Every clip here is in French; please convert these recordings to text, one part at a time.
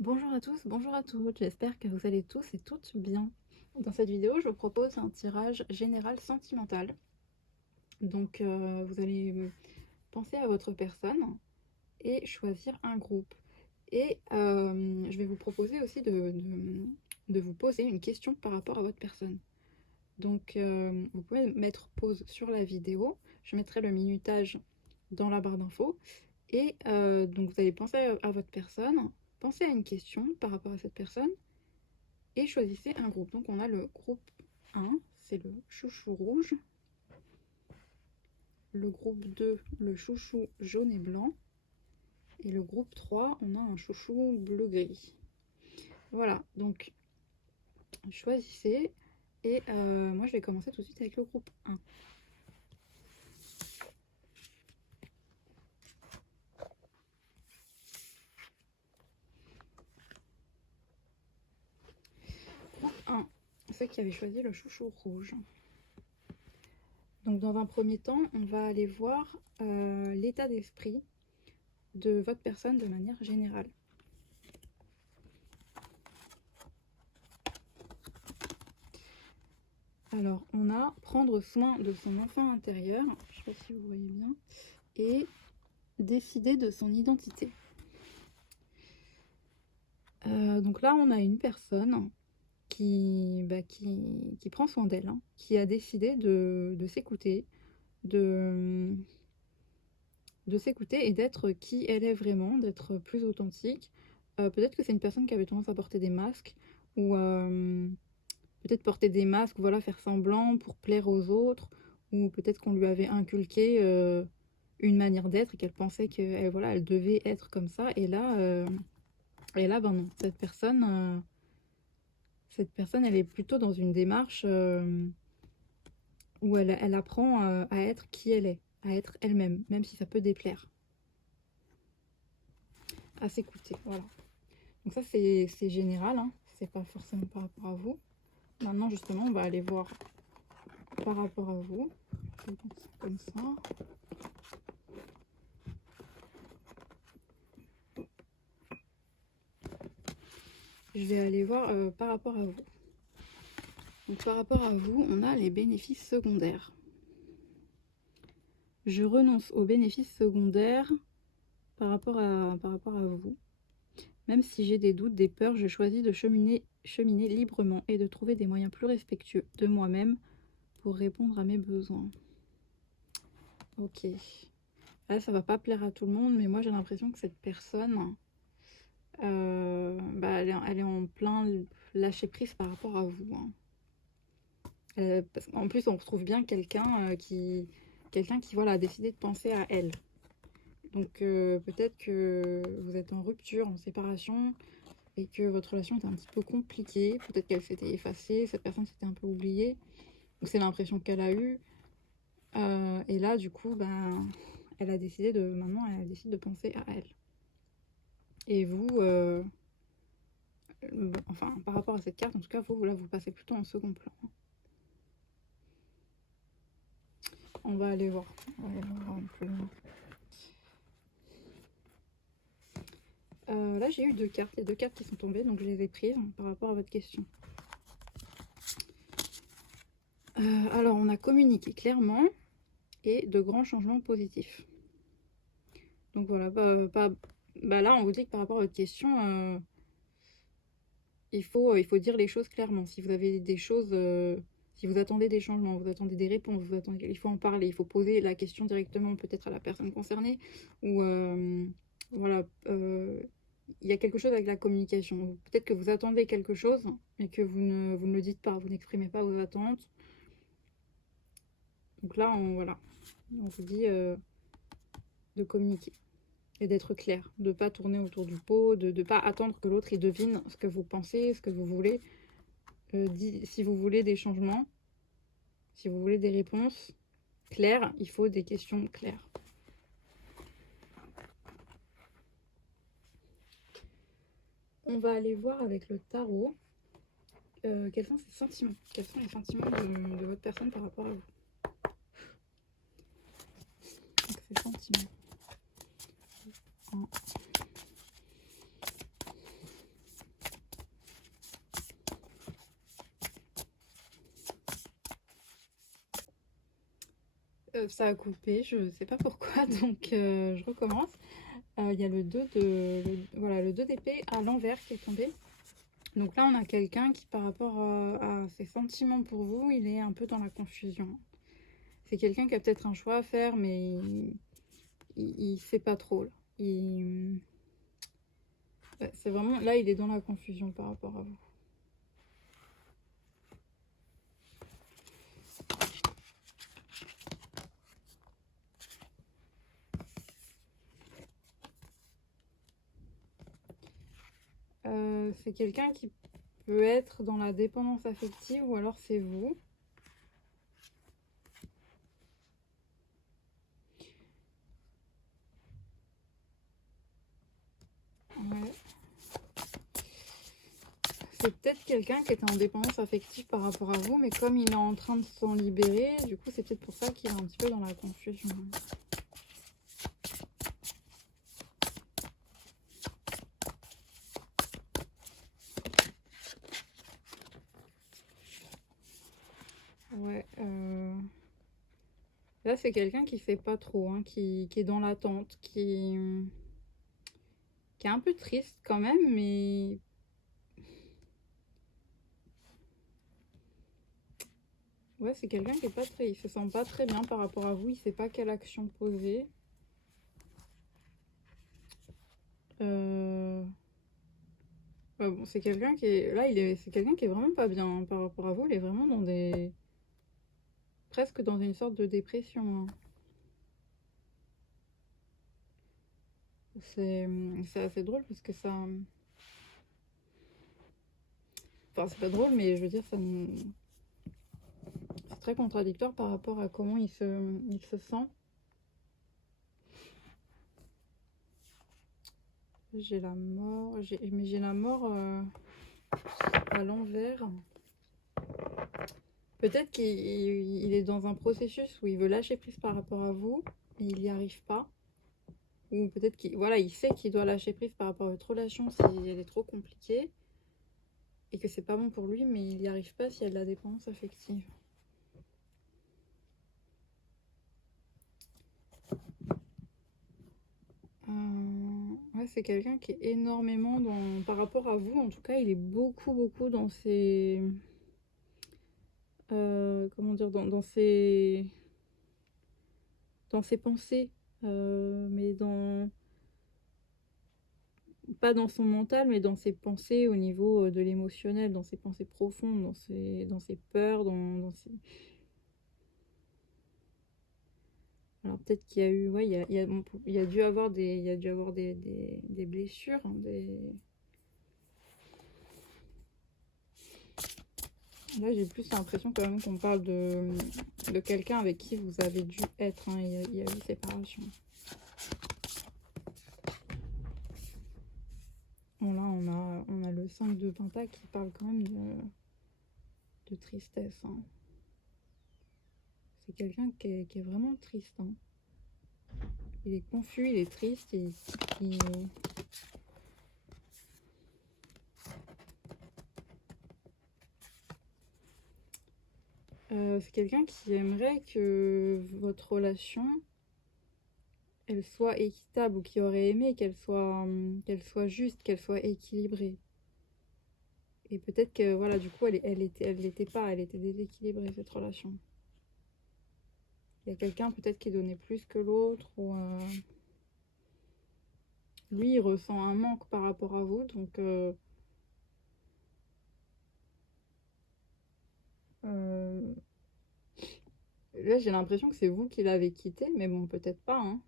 Bonjour à tous, bonjour à toutes, j'espère que vous allez tous et toutes bien. Dans cette vidéo, je vous propose un tirage général sentimental. Donc vous allez penser à votre personne et choisir un groupe. Et je vais vous proposer aussi de vous poser une question par rapport à votre personne. Donc vous pouvez mettre pause sur la vidéo, je mettrai le minutage dans la barre d'infos. Et donc vous allez penser à votre personne, pensez à une question par rapport à cette personne et choisissez un groupe. Donc on a le groupe 1, c'est le chouchou rouge. Le groupe 2, le chouchou jaune et blanc. Et le groupe 3, on a un chouchou bleu-gris. Voilà, donc choisissez. Et moi je vais commencer tout de suite avec le groupe 1. Groupe 1, ceux qui avaient choisi le chouchou rouge. Donc dans un premier temps, on va aller voir l'état d'esprit de votre personne de manière générale. Alors, on a prendre soin de son enfant intérieur, je ne sais pas si vous voyez bien, et décider de son identité. Donc là, on a une personne qui prend soin d'elle, hein, qui a décidé de s'écouter, de s'écouter et d'être qui elle est vraiment, d'être plus authentique. Peut-être que c'est une personne qui avait tendance à porter des masques, ou peut-être porter des masques, voilà, faire semblant pour plaire aux autres, ou peut-être qu'on lui avait inculqué une manière d'être et qu'elle pensait que voilà, elle devait être comme ça. Et là, ben non, cette personne, elle est plutôt dans une démarche où elle apprend à être qui elle est, à être elle-même, même si ça peut déplaire. À s'écouter, voilà. Donc ça, c'est général, hein, c'est pas forcément par rapport à vous. Maintenant, justement, on va aller voir par rapport à vous. Je vais mettre ça comme ça. Je vais aller voir par rapport à vous. Donc par rapport à vous, on a les bénéfices secondaires. Je renonce aux bénéfices secondaires par rapport à vous. Même si j'ai des doutes, des peurs, je choisis de cheminer librement et de trouver des moyens plus respectueux de moi-même pour répondre à mes besoins. Ok. Là, ça va pas plaire à tout le monde, mais moi j'ai l'impression que cette personne, elle est en plein lâcher prise par rapport à vous, hein. Parce qu'en plus, on retrouve bien quelqu'un qui voilà, a décidé de penser à elle. Donc peut-être que vous êtes en rupture, en séparation, et que votre relation est un petit peu compliquée. Peut-être qu'elle s'était effacée, cette personne s'était un peu oubliée. Donc c'est l'impression qu'elle a eue. Et là, du coup, elle a décidé maintenant, elle décide de penser à elle. Et vous, enfin, par rapport à cette carte, en tout cas, vous, là, vous passez plutôt en second plan. On va aller voir. On va aller voir un peu. Là, j'ai eu deux cartes, les deux cartes qui sont tombées, donc je les ai prises par rapport à votre question. Alors, on a communiqué clairement et de grands changements positifs. Donc voilà, là, on vous dit que par rapport à votre question, il faut dire les choses clairement. Si vous avez des choses, si vous attendez des changements, vous attendez des réponses, il faut en parler, il faut poser la question directement peut-être à la personne concernée, ou voilà, il y a quelque chose avec la communication. Peut-être que vous attendez quelque chose, mais que vous ne le dites pas, vous n'exprimez pas vos attentes. Donc là, voilà, on vous dit de communiquer et d'être clair, de ne pas tourner autour du pot, de ne pas attendre que l'autre il devine ce que vous pensez, ce que vous voulez. Si vous voulez des changements, si vous voulez des réponses claires, il faut des questions claires. On va aller voir avec le tarot quels sont ses sentiments. Quels sont les sentiments de votre personne par rapport à vous. Donc, ses sentiments. Ça a coupé, je sais pas pourquoi, donc je recommence. Il y a le 2 voilà, le 2 d'épée à l'envers qui est tombé. Donc là, on a quelqu'un qui, par rapport à ses sentiments pour vous, il est un peu dans la confusion. C'est quelqu'un qui a peut-être un choix à faire, mais il sait pas trop. Là. Ouais, c'est vraiment... Là, il est dans la confusion par rapport à vous. C'est quelqu'un qui peut être dans la dépendance affective ou alors c'est vous. Ouais. C'est peut-être quelqu'un qui était en dépendance affective par rapport à vous, mais comme il est en train de s'en libérer, du coup c'est peut-être pour ça qu'il est un petit peu dans la confusion. Ouais. Là c'est quelqu'un qui sait pas trop, hein, qui est dans l'attente, qui est un peu triste quand même, mais... Ouais, c'est quelqu'un qui est pas très... Il se sent pas très bien par rapport à vous, il sait pas quelle action poser. Ouais, bon, c'est quelqu'un qui est... Là, c'est quelqu'un qui est vraiment pas bien hein, par rapport à vous, il est vraiment dans des... Presque dans une sorte de dépression. Hein. C'est assez drôle parce que ça... Enfin, c'est pas drôle, mais je veux dire, c'est très contradictoire par rapport à comment il se sent. J'ai la mort... Mais j'ai la mort à l'envers. Peut-être qu'il est dans un processus où il veut lâcher prise par rapport à vous, et il n'y arrive pas. Ou peut-être qu'il voilà, il sait qu'il doit lâcher prise par rapport à votre relation si elle est trop compliquée. Et que c'est pas bon pour lui, mais il n'y arrive pas s'il y a de la dépendance affective. Ouais, c'est quelqu'un qui est énormément dans... Par rapport à vous, en tout cas, il est beaucoup dans ses... comment dire, dans ses pensées. Mais dans... Pas dans son mental, mais dans ses pensées au niveau de l'émotionnel, dans ses pensées profondes, dans ses peurs, dans ses... Alors peut-être qu'il y a eu... Ouais, il y a dû avoir des blessures, hein, Là, j'ai plus l'impression quand même qu'on parle de quelqu'un avec qui vous avez dû être. Hein, il y a eu séparation. Bon, là, on a le 5 de Pentacle qui parle quand même de tristesse. Hein. C'est quelqu'un qui est vraiment triste. Hein. Il est confus, il est triste. C'est quelqu'un qui aimerait que votre relation elle soit équitable ou qui aurait aimé qu'elle soit juste, qu'elle soit équilibrée. Et peut-être que voilà, du coup, elle l'était pas, elle était déséquilibrée cette relation. Il y a quelqu'un peut-être qui donnait plus que l'autre ou lui il ressent un manque par rapport à vous, donc euh, là j'ai l'impression que c'est vous qui l'avez quitté, mais bon peut-être pas. Hein.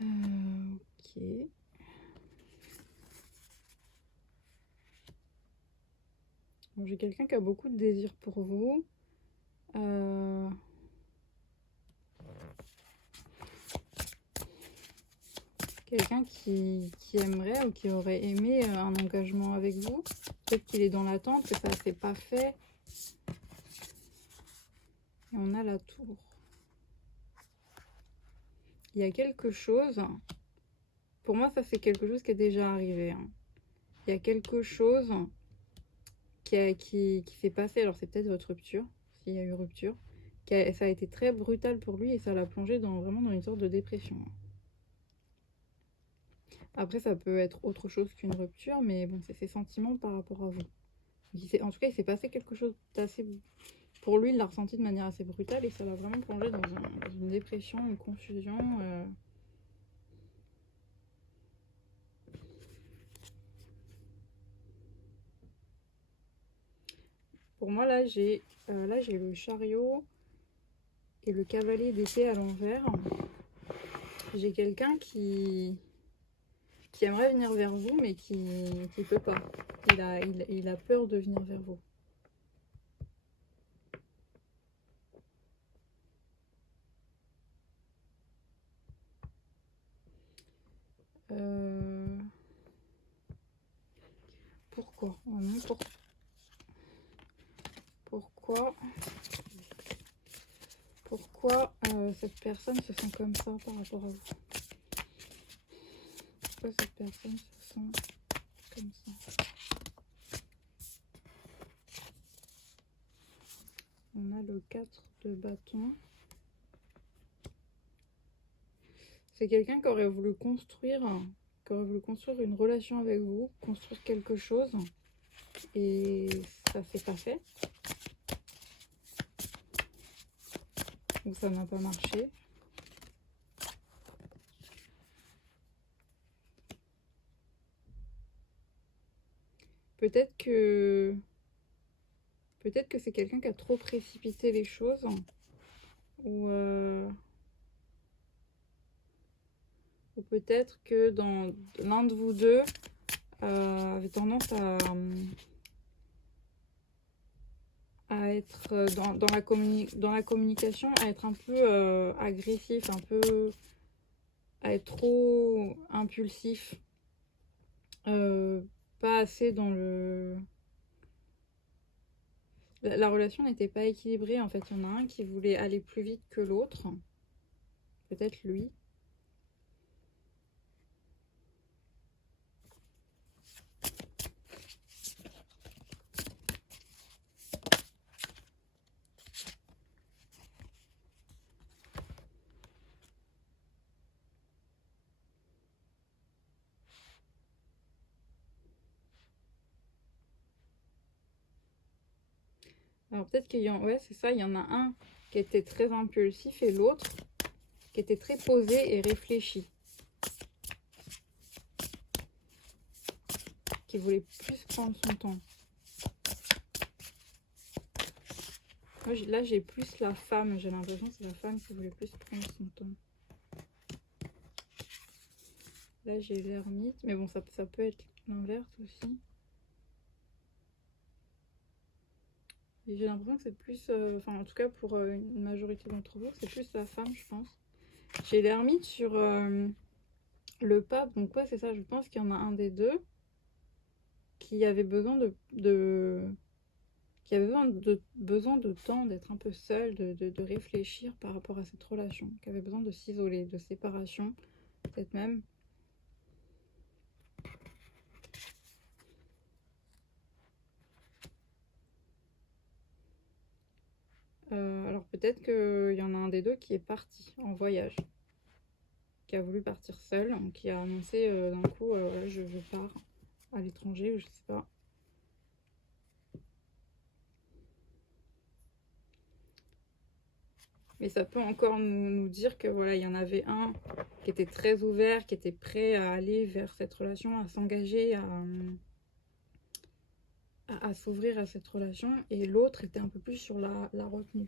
Ok. Bon, j'ai quelqu'un qui a beaucoup de désir pour vous. Quelqu'un qui aimerait ou qui aurait aimé un engagement avec vous. Peut-être qu'il est dans l'attente, que ça ne s'est pas fait. Et on a la tour. Il y a quelque chose. Pour moi, ça c'est quelque chose qui est déjà arrivé. Hein. il y a quelque chose qui s'est passé. Alors c'est peut-être votre rupture, s'il y a eu rupture. Ça a été très brutal pour lui et ça l'a plongé vraiment dans une sorte de dépression. Après, ça peut être autre chose qu'une rupture, mais bon, c'est ses sentiments par rapport à vous. En tout cas, il s'est passé quelque chose d'assez... Pour lui, il l'a ressenti de manière assez brutale et ça l'a vraiment plongé dans une dépression, une confusion. Pour moi, là, j'ai le chariot et le cavalier d'épée à l'envers. J'ai quelqu'un qui aimerait venir vers vous, mais qui ne peut pas. Il a peur de venir vers vous. Pourquoi? Pourquoi cette personne se sent comme ça par rapport à vous? Pourquoi cette personne se sent comme ça? On a le 4 de bâton. C'est quelqu'un qui aurait voulu construire une relation avec vous, construire quelque chose, et ça s'est pas fait. Ou ça n'a pas marché. Peut-être que c'est quelqu'un qui a trop précipité les choses, ou peut-être que l'un de vous deux avait tendance à être dans la communication, à être un peu agressif, à être trop impulsif, pas assez dans le... La relation n'était pas équilibrée en fait. Il y en a un qui voulait aller plus vite que l'autre, peut-être lui. Alors peut-être ouais, c'est ça, il y en a un qui était très impulsif et l'autre qui était très posé et réfléchi. Qui voulait plus prendre son temps. Moi, là, j'ai plus la femme. J'ai l'impression que c'est la femme qui voulait plus prendre son temps. Là, j'ai l'ermite. Mais bon, ça peut être l'inverse aussi. Et j'ai l'impression que c'est plus... Enfin, en tout cas, pour une majorité d'entre vous, c'est plus la femme, je pense. J'ai l'ermite sur le pape. Donc, ouais, c'est ça. Je pense qu'il y en a un des deux qui avait besoin qui avait besoin de temps, d'être un peu seul, de réfléchir par rapport à cette relation, qui avait besoin de s'isoler, de séparation, peut-être même. Alors peut-être qu'il y en a un des deux qui est parti en voyage, qui a voulu partir seul, qui a annoncé d'un coup je pars à l'étranger, ou je sais pas. Mais ça peut encore nous dire que voilà, il y en avait un qui était très ouvert, qui était prêt à aller vers cette relation, à s'engager, à s'ouvrir à cette relation, et l'autre était un peu plus sur la retenue.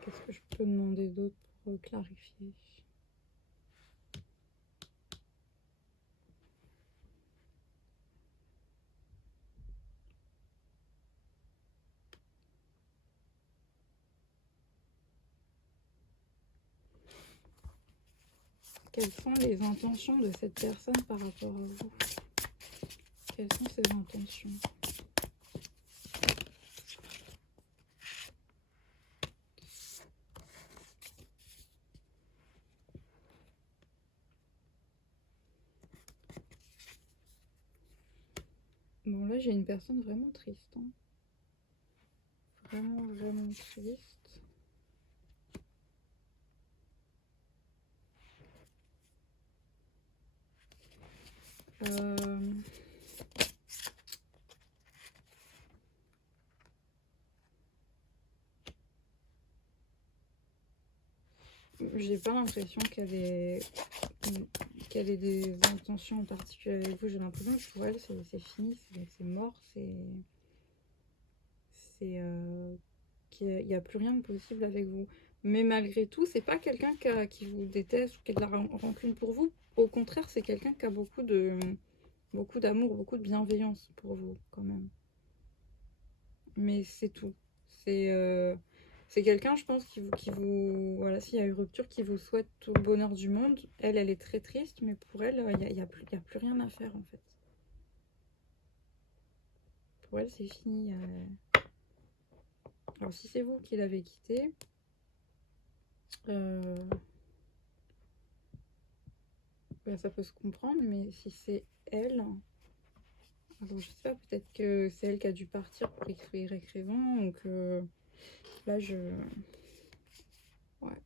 Qu'est-ce que je peux demander d'autre pour clarifier? Quelles sont les intentions de cette personne par rapport à vous? Quelles sont ses intentions? Bon, là, j'ai une personne vraiment triste. Hein. Vraiment, vraiment triste. J'ai pas l'impression qu'elle ait des intentions en particulier avec vous. J'ai l'impression que pour elle, c'est fini, c'est mort, qu'il n'y a plus rien de possible avec vous. Mais malgré tout, c'est pas quelqu'un qui vous déteste ou qui a de la rancune pour vous. Au contraire, c'est quelqu'un qui a beaucoup d'amour, beaucoup de bienveillance pour vous, quand même. Mais c'est tout. C'est quelqu'un, je pense, qui vous... Voilà, s'il y a eu rupture, qui vous souhaite tout le bonheur du monde. Elle est très triste, mais pour elle, il n'y a plus rien à faire, en fait. Pour elle, c'est fini. Alors, si c'est vous qui l'avez quitté, bah, ça peut se comprendre, mais si c'est elle... Alors, je sais pas, peut-être que c'est elle qui a dû partir pour écrivant, ou que... Là, ouais.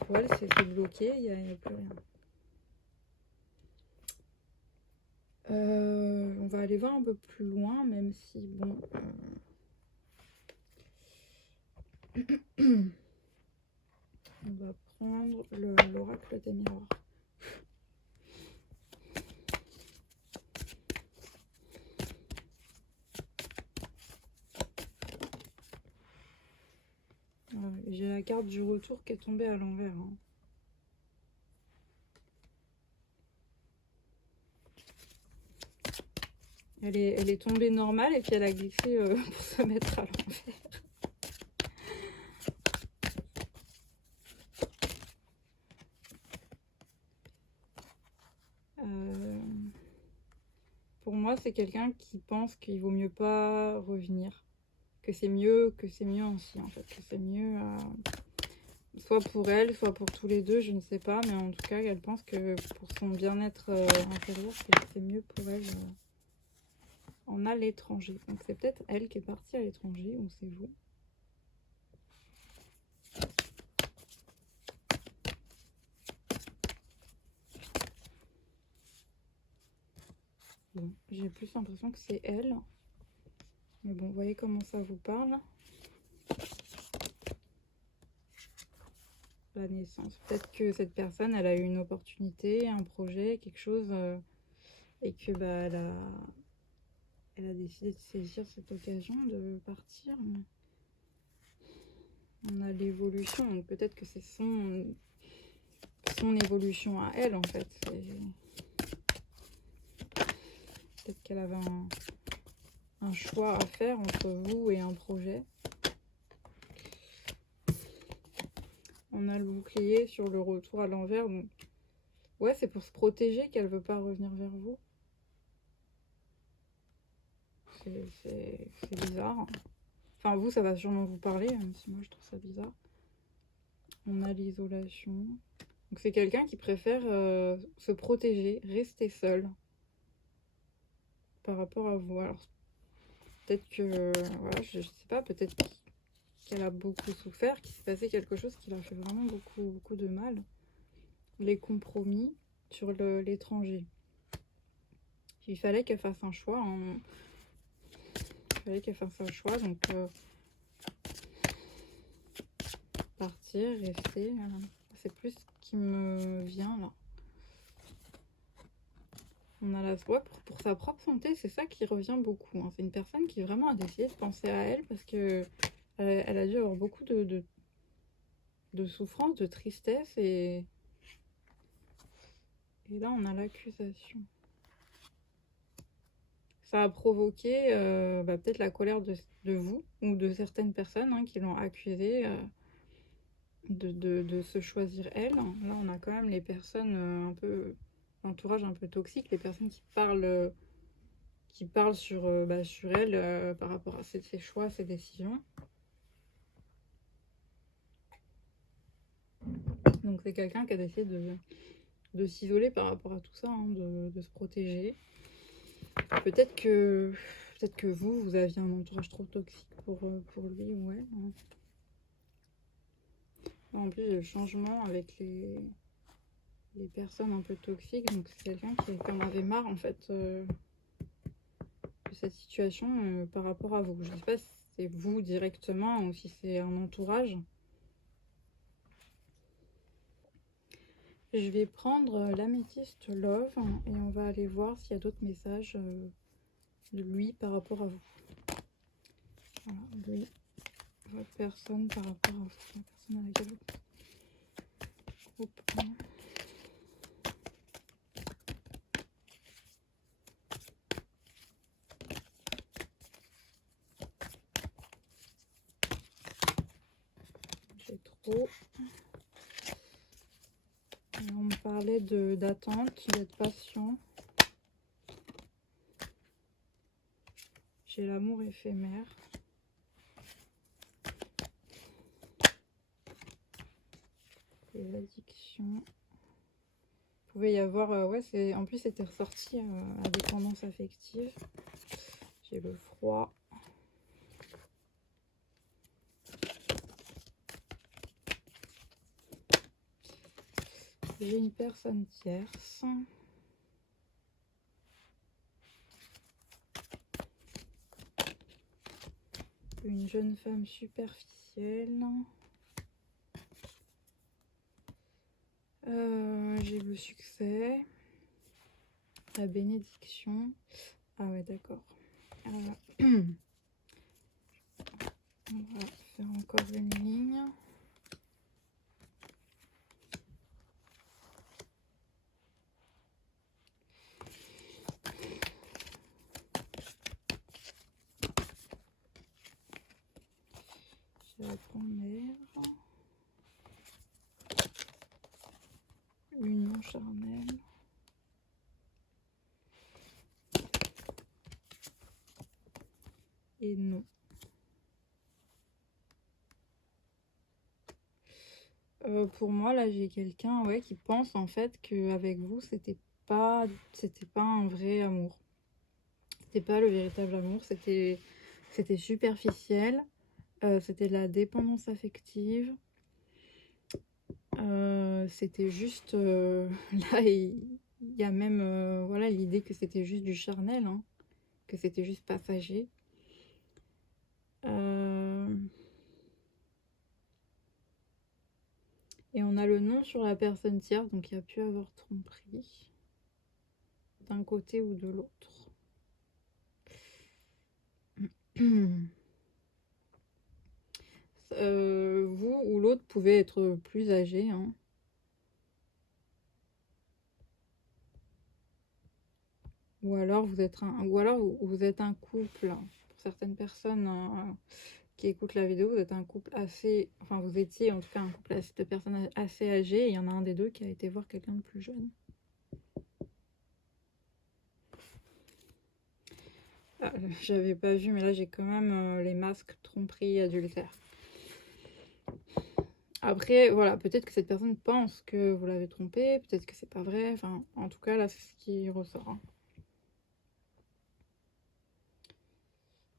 Pour elle, c'est bloqué, il n'y a plus rien. On va aller voir un peu plus loin, même si, bon... on va prendre l'oracle des miroirs. J'ai la carte du retour qui est tombée à l'envers. Hein. Elle est tombée normale et puis elle a glissé pour se mettre à l'envers. Pour moi, c'est quelqu'un qui pense qu'il vaut mieux pas revenir. Que c'est mieux ainsi, en fait. Que c'est mieux... soit pour elle, soit pour tous les deux, je ne sais pas. Mais en tout cas, elle pense que pour son bien-être intérieur, c'est mieux pour elle en à l'étranger. Donc c'est peut-être elle qui est partie à l'étranger, ou c'est vous. Bon, j'ai plus l'impression que c'est elle. Mais bon, vous voyez comment ça vous parle. La naissance. Peut-être que cette personne, elle a eu une opportunité, un projet, quelque chose, et que bah, elle a décidé de saisir cette occasion de partir. On a l'évolution, donc peut-être que c'est son évolution à elle, en fait. Peut-être qu'elle avait un choix à faire entre vous et un projet. On a le bouclier sur le retour à l'envers. Donc, ouais, c'est pour se protéger qu'elle veut pas revenir vers vous. C'est bizarre. Enfin, vous, ça va sûrement vous parler, même si moi, je trouve ça bizarre. On a l'isolation. Donc, c'est quelqu'un qui préfère se protéger, rester seul par rapport à vous. Alors, peut-être que, voilà, je sais pas, peut-être qu'elle a beaucoup souffert, qu'il s'est passé quelque chose qui l'a fait vraiment beaucoup de mal. Les compromis sur l'étranger. Il fallait qu'elle fasse un choix. Hein. Il fallait qu'elle fasse un choix, donc partir, rester. Voilà. C'est plus ce qui me vient là. On a la voix pour sa propre santé, c'est ça qui revient beaucoup. Hein. C'est une personne qui vraiment a décidé de penser à elle parce que elle a dû avoir beaucoup de souffrance, de tristesse et là on a l'accusation. Ça a provoqué peut-être la colère de vous ou de certaines personnes hein, qui l'ont accusée de se choisir elle. Là on a quand même les personnes un peu entourage un peu toxique, les personnes qui parlent sur elle par rapport à ses choix, ses décisions. Donc c'est quelqu'un qui a décidé de s'isoler par rapport à tout ça, hein, de se protéger. Peut-être que vous aviez un entourage trop toxique pour lui ou elle. Hein. Là, en plus, il y a le changement avec les personnes un peu toxiques. Donc c'est quelqu'un qui en avait marre en fait de cette situation par rapport à vous. Je ne sais pas si c'est vous directement ou si c'est un entourage. Je vais prendre l'améthyste Love et on va aller voir s'il y a d'autres messages de lui par rapport à vous. Voilà, lui, votre personne par rapport à vous, la personne à laquelle vous... Hop. J'ai trop... On me parlait d'attente, d'être patient. J'ai l'amour éphémère. Et l'addiction. Il pouvait y avoir... ouais, en plus, c'était ressorti la dépendance affective. J'ai le froid. J'ai une personne tierce. Une jeune femme superficielle. J'ai le succès. La bénédiction. Ah ouais, d'accord. On va faire encore une ligne. J'ai la grand-mère. L'union charnelle. Et non. Pour moi, là, j'ai quelqu'un qui pense en fait qu'avec vous, c'était pas un vrai amour. C'était pas le véritable amour, c'était superficiel. C'était de la dépendance affective. C'était juste... là, il y a même voilà, l'idée que c'était juste du charnel, hein, que c'était juste passager. Et on a le nom sur la personne tierce, donc il y a pu avoir tromperie d'un côté ou de l'autre. Vous ou l'autre pouvez être plus âgé, hein. Ou alors vous êtes un couple. Pour certaines personnes qui écoutent la vidéo, vous êtes un couple assez... Enfin, vous étiez en tout cas un couple de personnes assez âgées. Et il y en a un des deux qui a été voir quelqu'un de plus jeune. Ah, j'avais pas vu, mais là j'ai quand même les masques tromperie adultère. Après, voilà, peut-être que cette personne pense que vous l'avez trompé, peut-être que c'est pas vrai. Enfin, en tout cas, là, c'est ce qui ressort. Hein.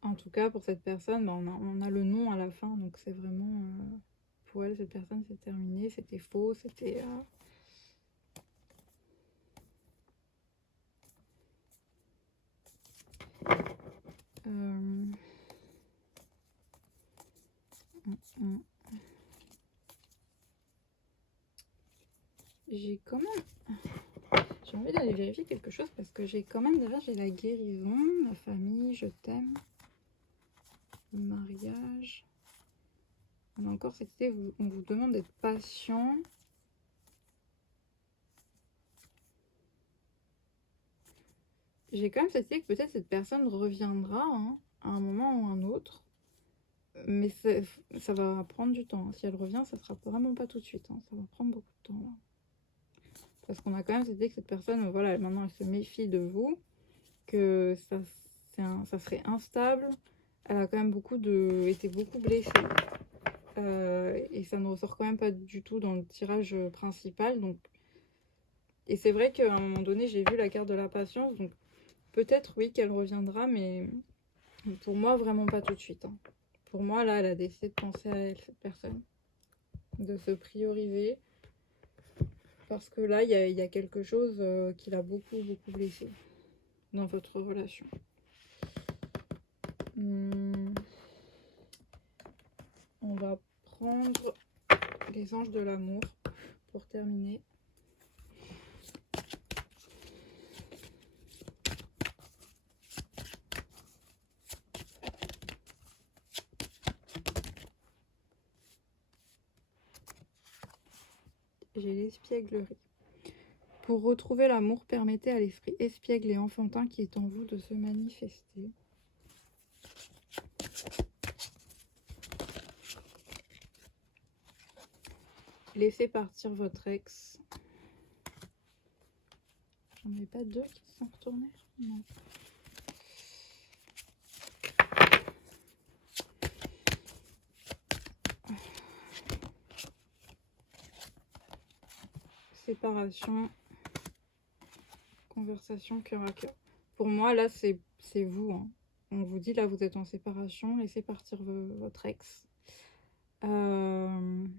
En tout cas, pour cette personne, on a le nom à la fin, donc c'est vraiment... pour elle, cette personne, c'est terminé, c'était faux, c'était... J'ai quand même... J'ai envie d'aller vérifier quelque chose parce que j'ai quand même... Derrière, j'ai la guérison, la famille, je t'aime, le mariage... On a encore cette idée, on vous demande d'être patient. J'ai quand même cette idée que peut-être cette personne reviendra hein, à un moment ou un autre. Mais ça va prendre du temps. Si elle revient, ça sera vraiment pas tout de suite. Hein. Ça va prendre beaucoup de temps. Là. Parce qu'on a quand même cette idée que cette personne, voilà, maintenant elle se méfie de vous, que ça serait instable. Elle a quand même été beaucoup blessée. Et ça ne ressort quand même pas du tout dans le tirage principal. Donc... Et c'est vrai qu'à un moment donné, j'ai vu la carte de la patience. Donc peut-être oui qu'elle reviendra, mais pour moi, vraiment pas tout de suite. Hein. Pour moi, là, elle a décidé de penser à elle, cette personne. De se prioriser. Parce que là, il y a quelque chose qui l'a beaucoup blessé dans votre relation. On va prendre les anges de l'amour pour terminer. J'ai l'espièglerie. Pour retrouver l'amour, permettez à l'esprit espiègle et enfantin qui est en vous de se manifester. Laissez partir votre ex. J'en avais pas deux qui se sont retournés? Non. Séparation. Conversation cœur à cœur. Pour moi, là, c'est vous. Hein. On vous dit, là, vous êtes en séparation. Laissez partir votre ex. On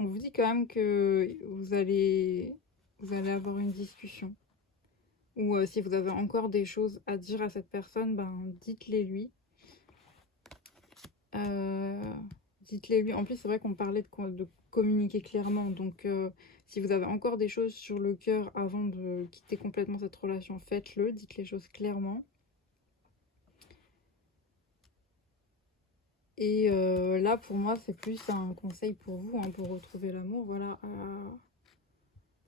vous dit quand même que vous allez avoir une discussion. Ou si vous avez encore des choses à dire à cette personne, ben dites-les lui. Dites-les lui. En plus, c'est vrai qu'on parlait de communiquer clairement. Donc, si vous avez encore des choses sur le cœur avant de quitter complètement cette relation, faites-le. Dites les choses clairement. Et là, pour moi, c'est plus un conseil pour vous, hein, pour retrouver l'amour. Voilà.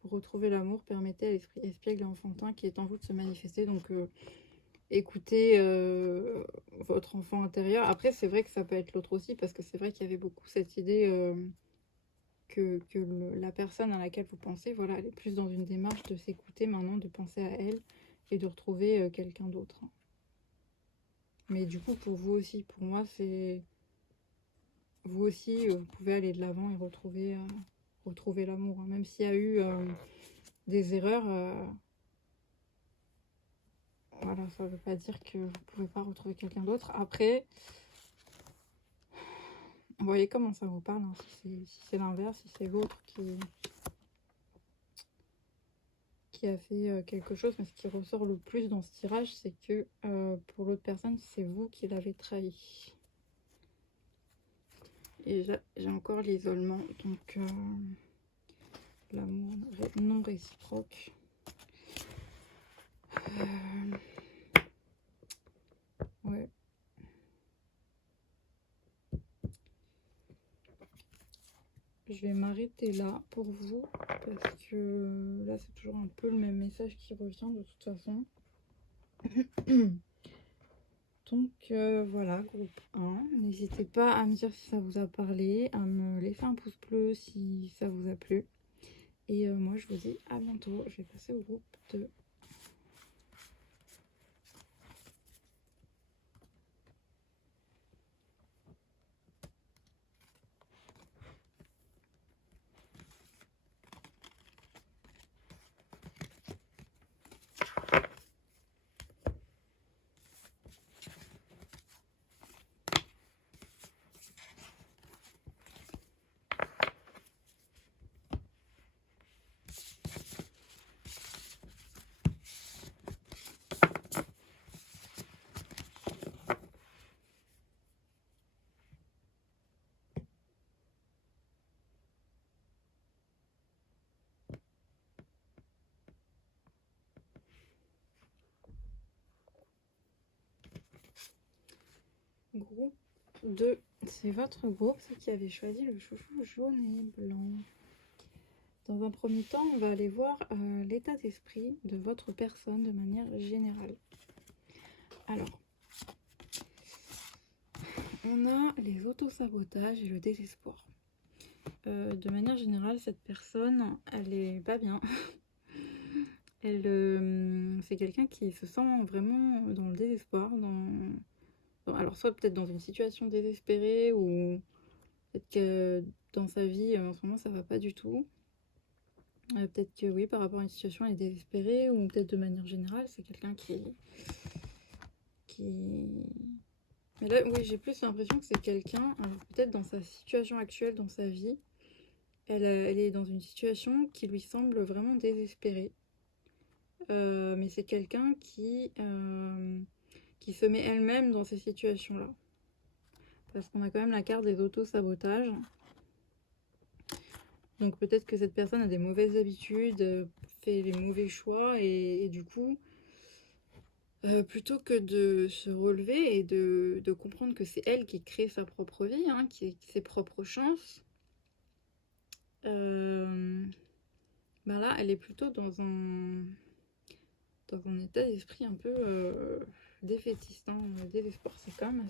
Pour retrouver l'amour, permettez à l'esprit espiègle et enfantin qui est en vous de se manifester. Donc, écoutez votre enfant intérieur. Après, c'est vrai que ça peut être l'autre aussi, parce que c'est vrai qu'il y avait beaucoup cette idée que la personne à laquelle vous pensez, voilà, elle est plus dans une démarche de s'écouter maintenant, de penser à elle et de retrouver quelqu'un d'autre. Mais du coup, pour vous aussi, pour moi, c'est... Vous aussi, vous pouvez aller de l'avant et retrouver l'amour. Hein. Même s'il y a eu des erreurs, voilà, ça ne veut pas dire que vous ne pouvez pas retrouver quelqu'un d'autre. Après, vous voyez comment ça vous parle, hein, si c'est l'inverse, si c'est l'autre qui a fait quelque chose. Mais ce qui ressort le plus dans ce tirage, c'est que pour l'autre personne, c'est vous qui l'avez trahi. Et j'ai encore l'isolement, donc l'amour non réciproque. Ouais. Je vais m'arrêter là pour vous, parce que là, c'est toujours un peu le même message qui revient de toute façon. Donc voilà, groupe 1. N'hésitez pas à me dire si ça vous a parlé, à me laisser un pouce bleu si ça vous a plu. Et moi, je vous dis à bientôt. Je vais passer au groupe 2. Groupe 2, c'est votre groupe, ceux qui avez choisi le chouchou jaune et blanc. Dans un premier temps, on va aller voir l'état d'esprit de votre personne de manière générale. Alors, on a les autosabotages et le désespoir. De manière générale, cette personne, elle est pas bien. C'est quelqu'un qui se sent vraiment dans le désespoir, alors soit peut-être dans une situation désespérée, ou peut-être que dans sa vie, en ce moment, ça va pas du tout. Peut-être que oui, par rapport à une situation, elle est désespérée, ou peut-être de manière générale, c'est quelqu'un qui... Mais là, oui, j'ai plus l'impression que c'est quelqu'un, alors peut-être dans sa situation actuelle, dans sa vie, elle est dans une situation qui lui semble vraiment désespérée. Mais c'est quelqu'un qui se met elle-même dans ces situations-là. Parce qu'on a quand même la carte des auto-sabotages. Donc peut-être que cette personne a des mauvaises habitudes, fait les mauvais choix, et du coup, plutôt que de se relever et de comprendre que c'est elle qui crée sa propre vie, hein, qui ses propres chances, ben là, elle est plutôt dans un état d'esprit un peu défaitiste, hein. Le désespoir, c'est quand même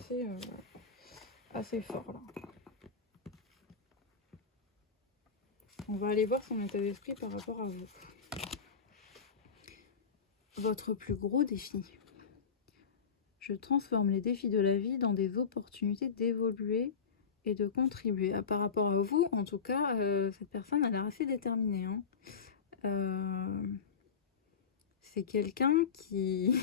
assez fort là. On va aller voir son état d'esprit par rapport à vous. Votre plus gros défi. Je transforme les défis de la vie dans des opportunités d'évoluer et de contribuer. Par rapport à vous, en tout cas, cette personne a l'air assez déterminée, hein. C'est quelqu'un qui...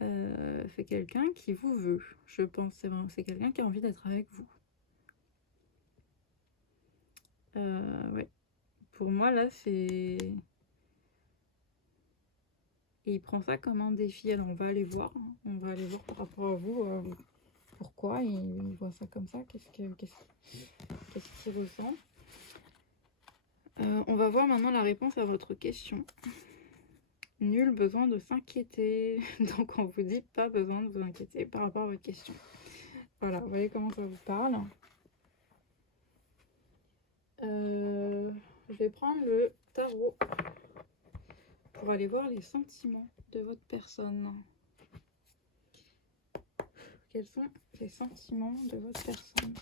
c'est quelqu'un qui vous veut, je pense. C'est quelqu'un qui a envie d'être avec vous. Ouais. Pour moi, là, c'est... Et il prend ça comme un défi. Alors, on va aller voir. Hein. On va aller voir par rapport à vous pourquoi il voit ça comme ça. Qu'est-ce qu'il ressent. On va voir maintenant la réponse à votre question. Nul besoin de s'inquiéter. Donc, on vous dit pas besoin de vous inquiéter par rapport à votre question. Voilà, vous voyez comment ça vous parle. Je vais prendre le tarot pour aller voir les sentiments de votre personne. Quels sont les sentiments de votre personne?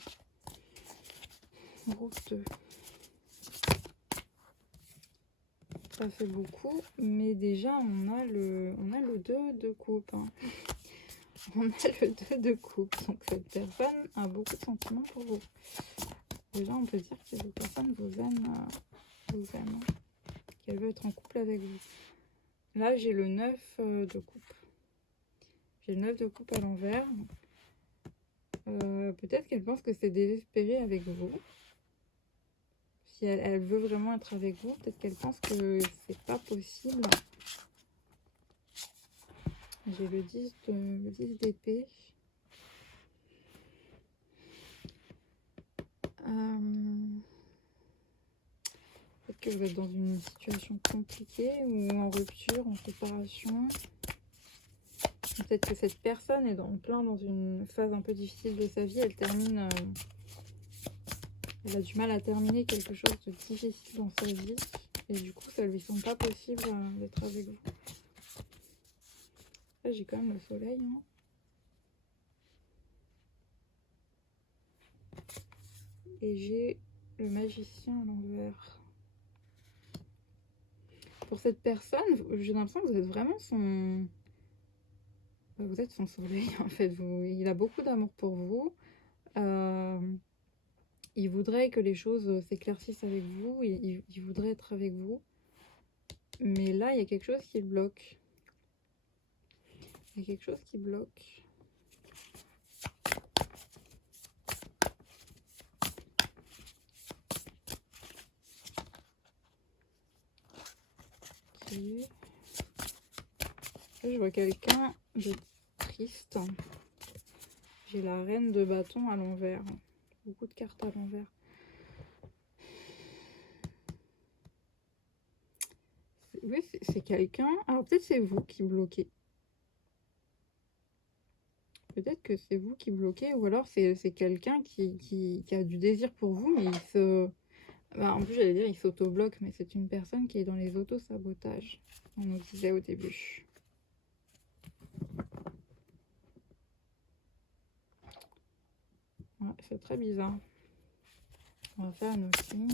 Groupe 2. Ça fait beaucoup, mais déjà on a le 2 de coupe. Hein. On a le 2 de coupe, donc cette personne a beaucoup de sentiments pour vous. Déjà on peut dire que cette personne vous aime, qu'elle veut être en couple avec vous. Là j'ai le 9 de coupe. J'ai le 9 de coupe à l'envers. Peut-être qu'elle pense que c'est désespéré avec vous. Si elle veut vraiment être avec vous, peut-être qu'elle pense que c'est pas possible. J'ai le 10 d'épée. Peut-être que vous êtes dans une situation compliquée ou en rupture, en séparation. Peut-être que cette personne est dans une phase un peu difficile de sa vie. Elle a du mal à terminer quelque chose de difficile dans sa vie. Et du coup, ça lui semble pas possible d'être avec vous. Là, j'ai quand même le soleil. Hein. Et j'ai le magicien à l'envers. Pour cette personne, j'ai l'impression que vous êtes vraiment son... Vous êtes son soleil, en fait. Il a beaucoup d'amour pour vous. Il voudrait que les choses s'éclaircissent avec vous. Il voudrait être avec vous. Mais là, il y a quelque chose qui le bloque. Il y a quelque chose qui bloque. Okay. Là, je vois quelqu'un de triste. J'ai la reine de bâton à l'envers. Beaucoup de cartes à l'envers. Oui, c'est quelqu'un... Alors, peut-être c'est vous qui bloquez. Peut-être que c'est vous qui bloquez, ou alors c'est quelqu'un qui a du désir pour vous, mais il se... Bah, en plus, j'allais dire il s'auto-bloque, mais c'est une personne qui est dans les auto-sabotages. On nous disait au début. Ouais, c'est très bizarre. On va faire nos signes.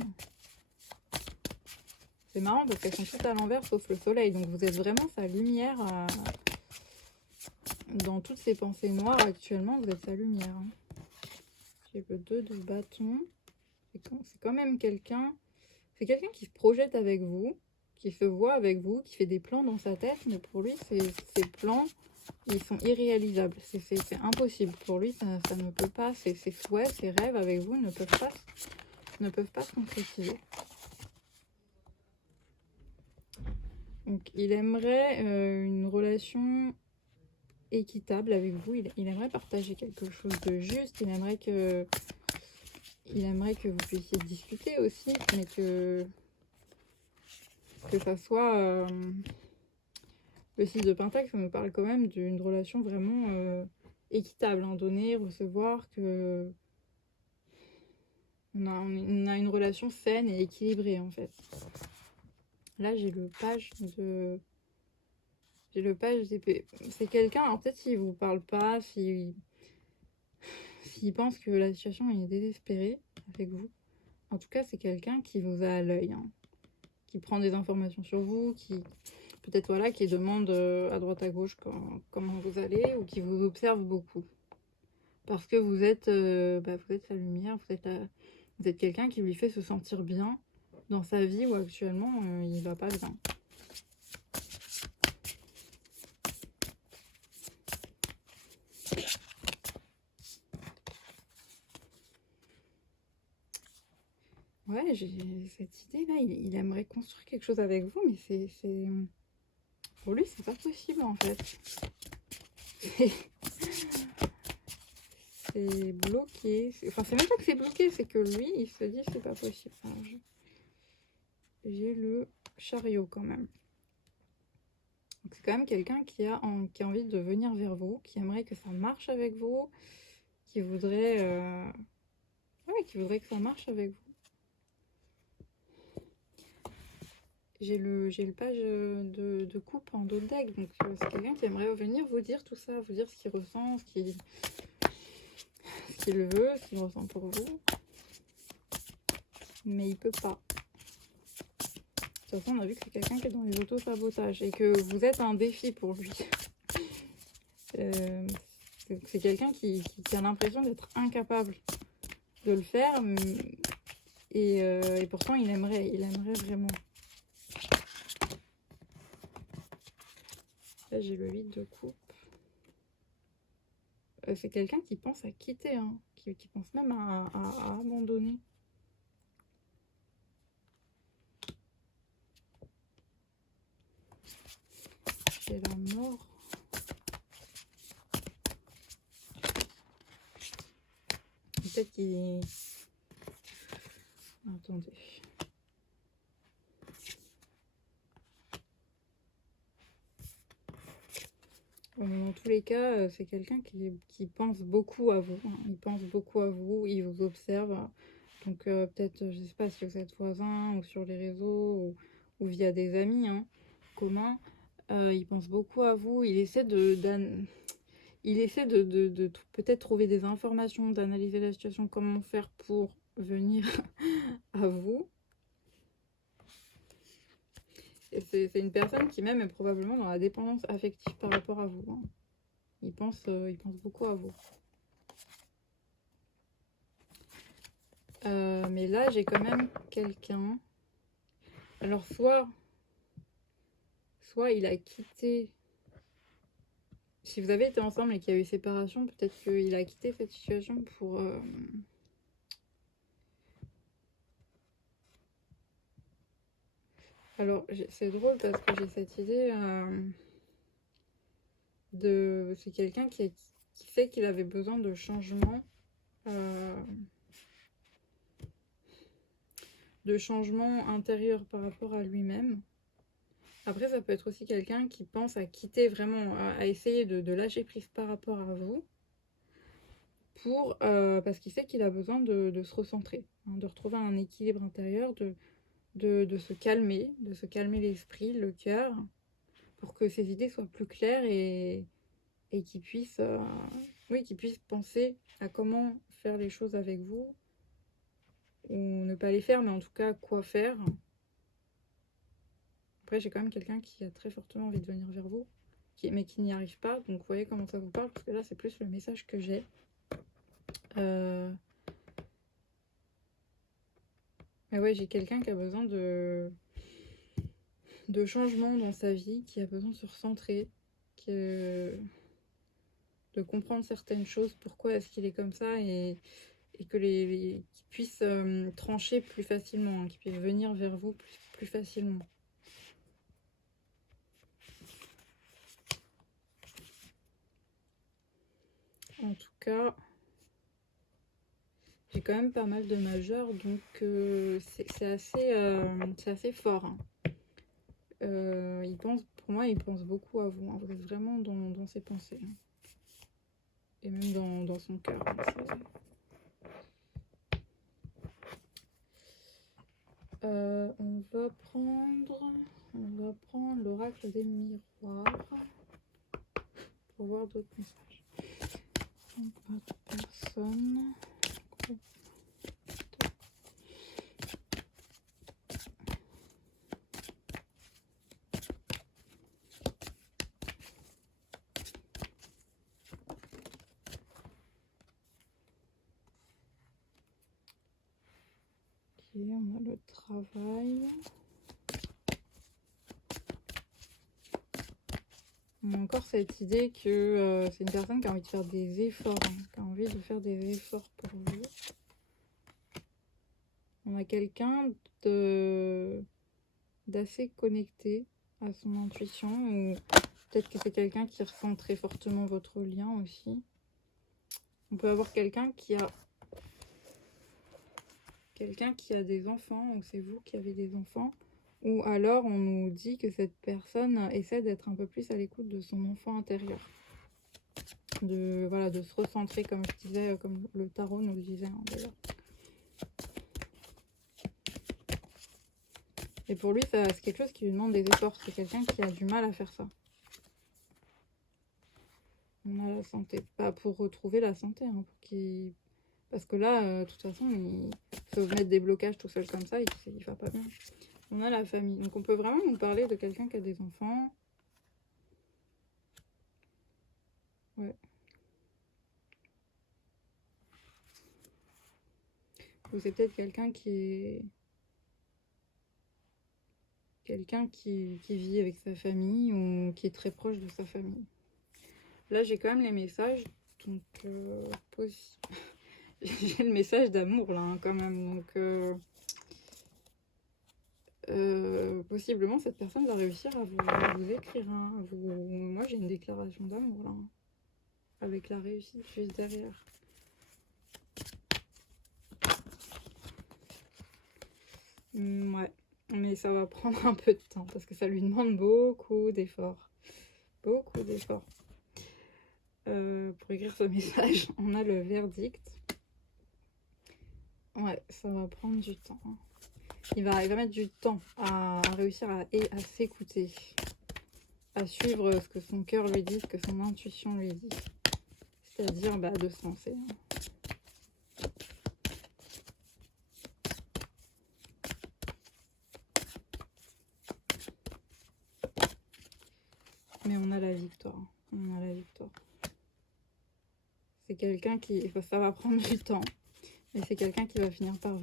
C'est marrant parce qu'elles sont toutes à l'envers sauf le soleil. Donc vous êtes vraiment sa lumière. Dans toutes ces pensées noires actuellement, vous êtes sa lumière. Hein. J'ai le 2 de bâton. C'est quand même quelqu'un. C'est quelqu'un qui se projette avec vous, qui se voit avec vous, qui fait des plans dans sa tête. Mais pour lui, ces plans, ils sont irréalisables. C'est impossible. Pour lui, ça ne peut pas. Ses souhaits, ses rêves avec vous ne peuvent pas se concrétiser. Donc, il aimerait une relation équitable avec vous. Il aimerait partager quelque chose de juste. Il aimerait que vous puissiez discuter aussi, mais que ça soit... le 6 de Pentacle, ça me parle quand même d'une relation vraiment équitable. Hein, donner, recevoir, que... On a une relation saine et équilibrée, en fait. Là, j'ai le page de... J'ai le page d'épée. C'est quelqu'un, alors peut-être s'il vous parle pas, s'il pense que la situation est désespérée avec vous. En tout cas, c'est quelqu'un qui vous a à l'œil, hein, qui prend des informations sur vous, qui peut-être voilà, qui demande à droite à gauche comment vous allez, ou qui vous observe beaucoup. Parce que vous êtes sa lumière, vous êtes quelqu'un qui lui fait se sentir bien dans sa vie où actuellement il va pas bien. Ouais, j'ai cette idée-là. Il aimerait construire quelque chose avec vous, mais c'est... Pour lui, c'est pas possible, en fait. C'est bloqué. Enfin, c'est même pas que c'est bloqué, c'est que lui, il se dit c'est pas possible. J'ai le chariot, quand même. C'est quand même quelqu'un qui a envie de venir vers vous, qui aimerait que ça marche avec vous, qui voudrait que ça marche avec vous. J'ai le page de coupe en dos de deck, donc c'est quelqu'un qui aimerait venir vous dire tout ça, vous dire ce qu'il ressent, ce qu'il veut, ce qu'il ressent pour vous. Mais il peut pas. De toute façon, on a vu que c'est quelqu'un qui est dans les auto-sabotages et que vous êtes un défi pour lui. C'est quelqu'un qui a l'impression d'être incapable de le faire et pourtant il aimerait vraiment. Là j'ai le 8 de coupe. C'est quelqu'un qui pense à quitter, hein, qui pense même à abandonner. J'ai la mort. Peut-être qu'il... Attendez. Dans tous les cas, c'est quelqu'un qui pense beaucoup à vous. Hein. Il pense beaucoup à vous, il vous observe. Donc peut-être, je sais pas si vous êtes voisin ou sur les réseaux ou via des amis hein, communs. Il pense beaucoup à vous. Il essaie de peut-être trouver des informations, d'analyser la situation, comment faire pour venir à vous. Et c'est une personne qui même est probablement dans la dépendance affective par rapport à vous. Hein. Il pense beaucoup à vous. Mais là, j'ai quand même quelqu'un. Alors, soit il a quitté... Si vous avez été ensemble et qu'il y a eu séparation, peut-être qu'il a quitté cette situation pour... Alors, c'est drôle parce que j'ai cette idée de... C'est quelqu'un qui fait qu'il avait besoin de changement. De changement intérieur par rapport à lui-même. Après, ça peut être aussi quelqu'un qui pense à quitter vraiment, à essayer de lâcher prise par rapport à vous. Parce qu'il sait qu'il a besoin de se recentrer, hein, de retrouver un équilibre intérieur, de se calmer l'esprit, le cœur, pour que ses idées soient plus claires et qu'il puisse, qu'il puisse penser à comment faire les choses avec vous ne pas les faire, mais en tout cas, quoi faire. Après, j'ai quand même quelqu'un qui a très fortement envie de venir vers vous, mais qui n'y arrive pas. Donc, vous voyez comment ça vous parle, parce que là, c'est plus le message que j'ai. Mais ouais, j'ai quelqu'un qui a besoin de changement dans sa vie, qui a besoin de se recentrer, de comprendre certaines choses, pourquoi est-ce qu'il est comme ça, et que qu'il puisse trancher plus facilement, hein, qu'il puisse venir vers vous plus facilement. En tout cas, j'ai quand même pas mal de majeurs, donc c'est assez fort. Hein. Pour moi, il pense beaucoup à vous. Hein. Vous êtes vraiment dans ses pensées. Hein. Et même dans son cœur. Hein. On va prendre l'oracle des miroirs pour voir d'autres messages. Donc, votre personne. Ok, on a le travail. On a encore cette idée que c'est une personne qui a envie de faire des efforts, hein, qui a envie de faire des efforts pour vous. On a quelqu'un d'assez connecté à son intuition, ou peut-être que c'est quelqu'un qui ressent très fortement votre lien aussi. On peut avoir quelqu'un qui a des enfants, ou c'est vous qui avez des enfants, ou alors on nous dit que cette personne essaie d'être un peu plus à l'écoute de son enfant intérieur. De se recentrer, comme je disais, comme le tarot nous le disait, hein, d'ailleurs. Et pour lui, c'est quelque chose qui lui demande des efforts. C'est quelqu'un qui a du mal à faire ça. On a la santé. Pas pour retrouver la santé, hein, parce que là, de toute façon, il faut mettre des blocages tout seul comme ça, et il va pas bien. On a la famille. Donc on peut vraiment nous parler de quelqu'un qui a des enfants. Ouais. Ou c'est peut-être quelqu'un qui vit avec sa famille, ou qui est très proche de sa famille. Là, j'ai quand même les messages. Donc, j'ai le message d'amour, là, hein, quand même. Donc, possiblement, cette personne va réussir à vous écrire. Hein, Moi, j'ai une déclaration d'amour, là. Hein, avec la réussite juste derrière. Ouais. Mais ça va prendre un peu de temps, parce que ça lui demande beaucoup d'efforts. Beaucoup d'efforts. Pour écrire ce message, on a le verdict. Ouais, ça va prendre du temps. Il va mettre du temps à réussir à s'écouter, à suivre ce que son cœur lui dit, ce que son intuition lui dit. C'est-à-dire de se lancer. Mais on a la victoire. On a la victoire. C'est quelqu'un qui... Ça va prendre du temps. Mais c'est quelqu'un qui va finir par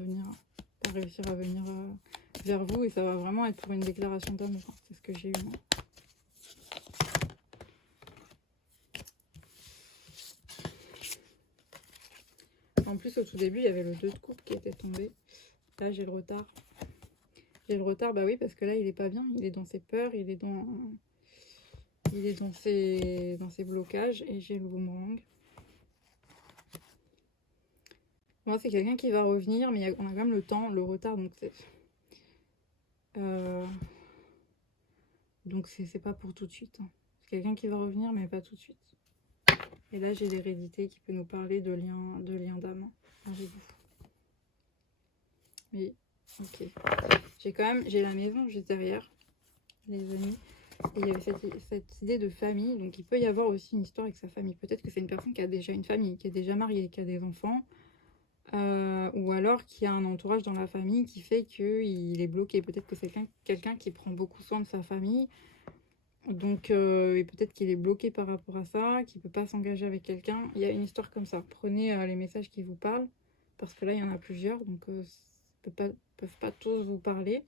réussir à venir vers vous. Et ça va vraiment être pour une déclaration d'amour. C'est ce que j'ai eu, moi. En plus, au tout début, il y avait le 2 de coupe qui était tombé. Là, j'ai le retard. J'ai le retard, bah oui, parce que là, il est pas bien. Il est dans ses peurs, il est dans ses blocages. Et j'ai le boomerang. Moi, c'est quelqu'un qui va revenir, mais on a quand même le temps, le retard, donc c'est pas pour tout de suite. Hein. C'est quelqu'un qui va revenir, mais pas tout de suite. Et là, j'ai l'hérédité qui peut nous parler de lien d'âme. Oui, ok. J'ai la maison juste derrière, les amis. Et il y avait cette idée de famille, donc il peut y avoir aussi une histoire avec sa famille. Peut-être que c'est une personne qui a déjà une famille, qui est déjà mariée, qui a des enfants. ou alors qu'il y a un entourage dans la famille qui fait qu'il est bloqué. Peut-être que c'est quelqu'un qui prend beaucoup soin de sa famille, donc et peut-être qu'il est bloqué par rapport à ça, qu'il ne peut pas s'engager avec quelqu'un. Il y a une histoire comme ça. Prenez les messages qui vous parlent, parce que là, il y en a plusieurs, donc peuvent pas tous vous parler.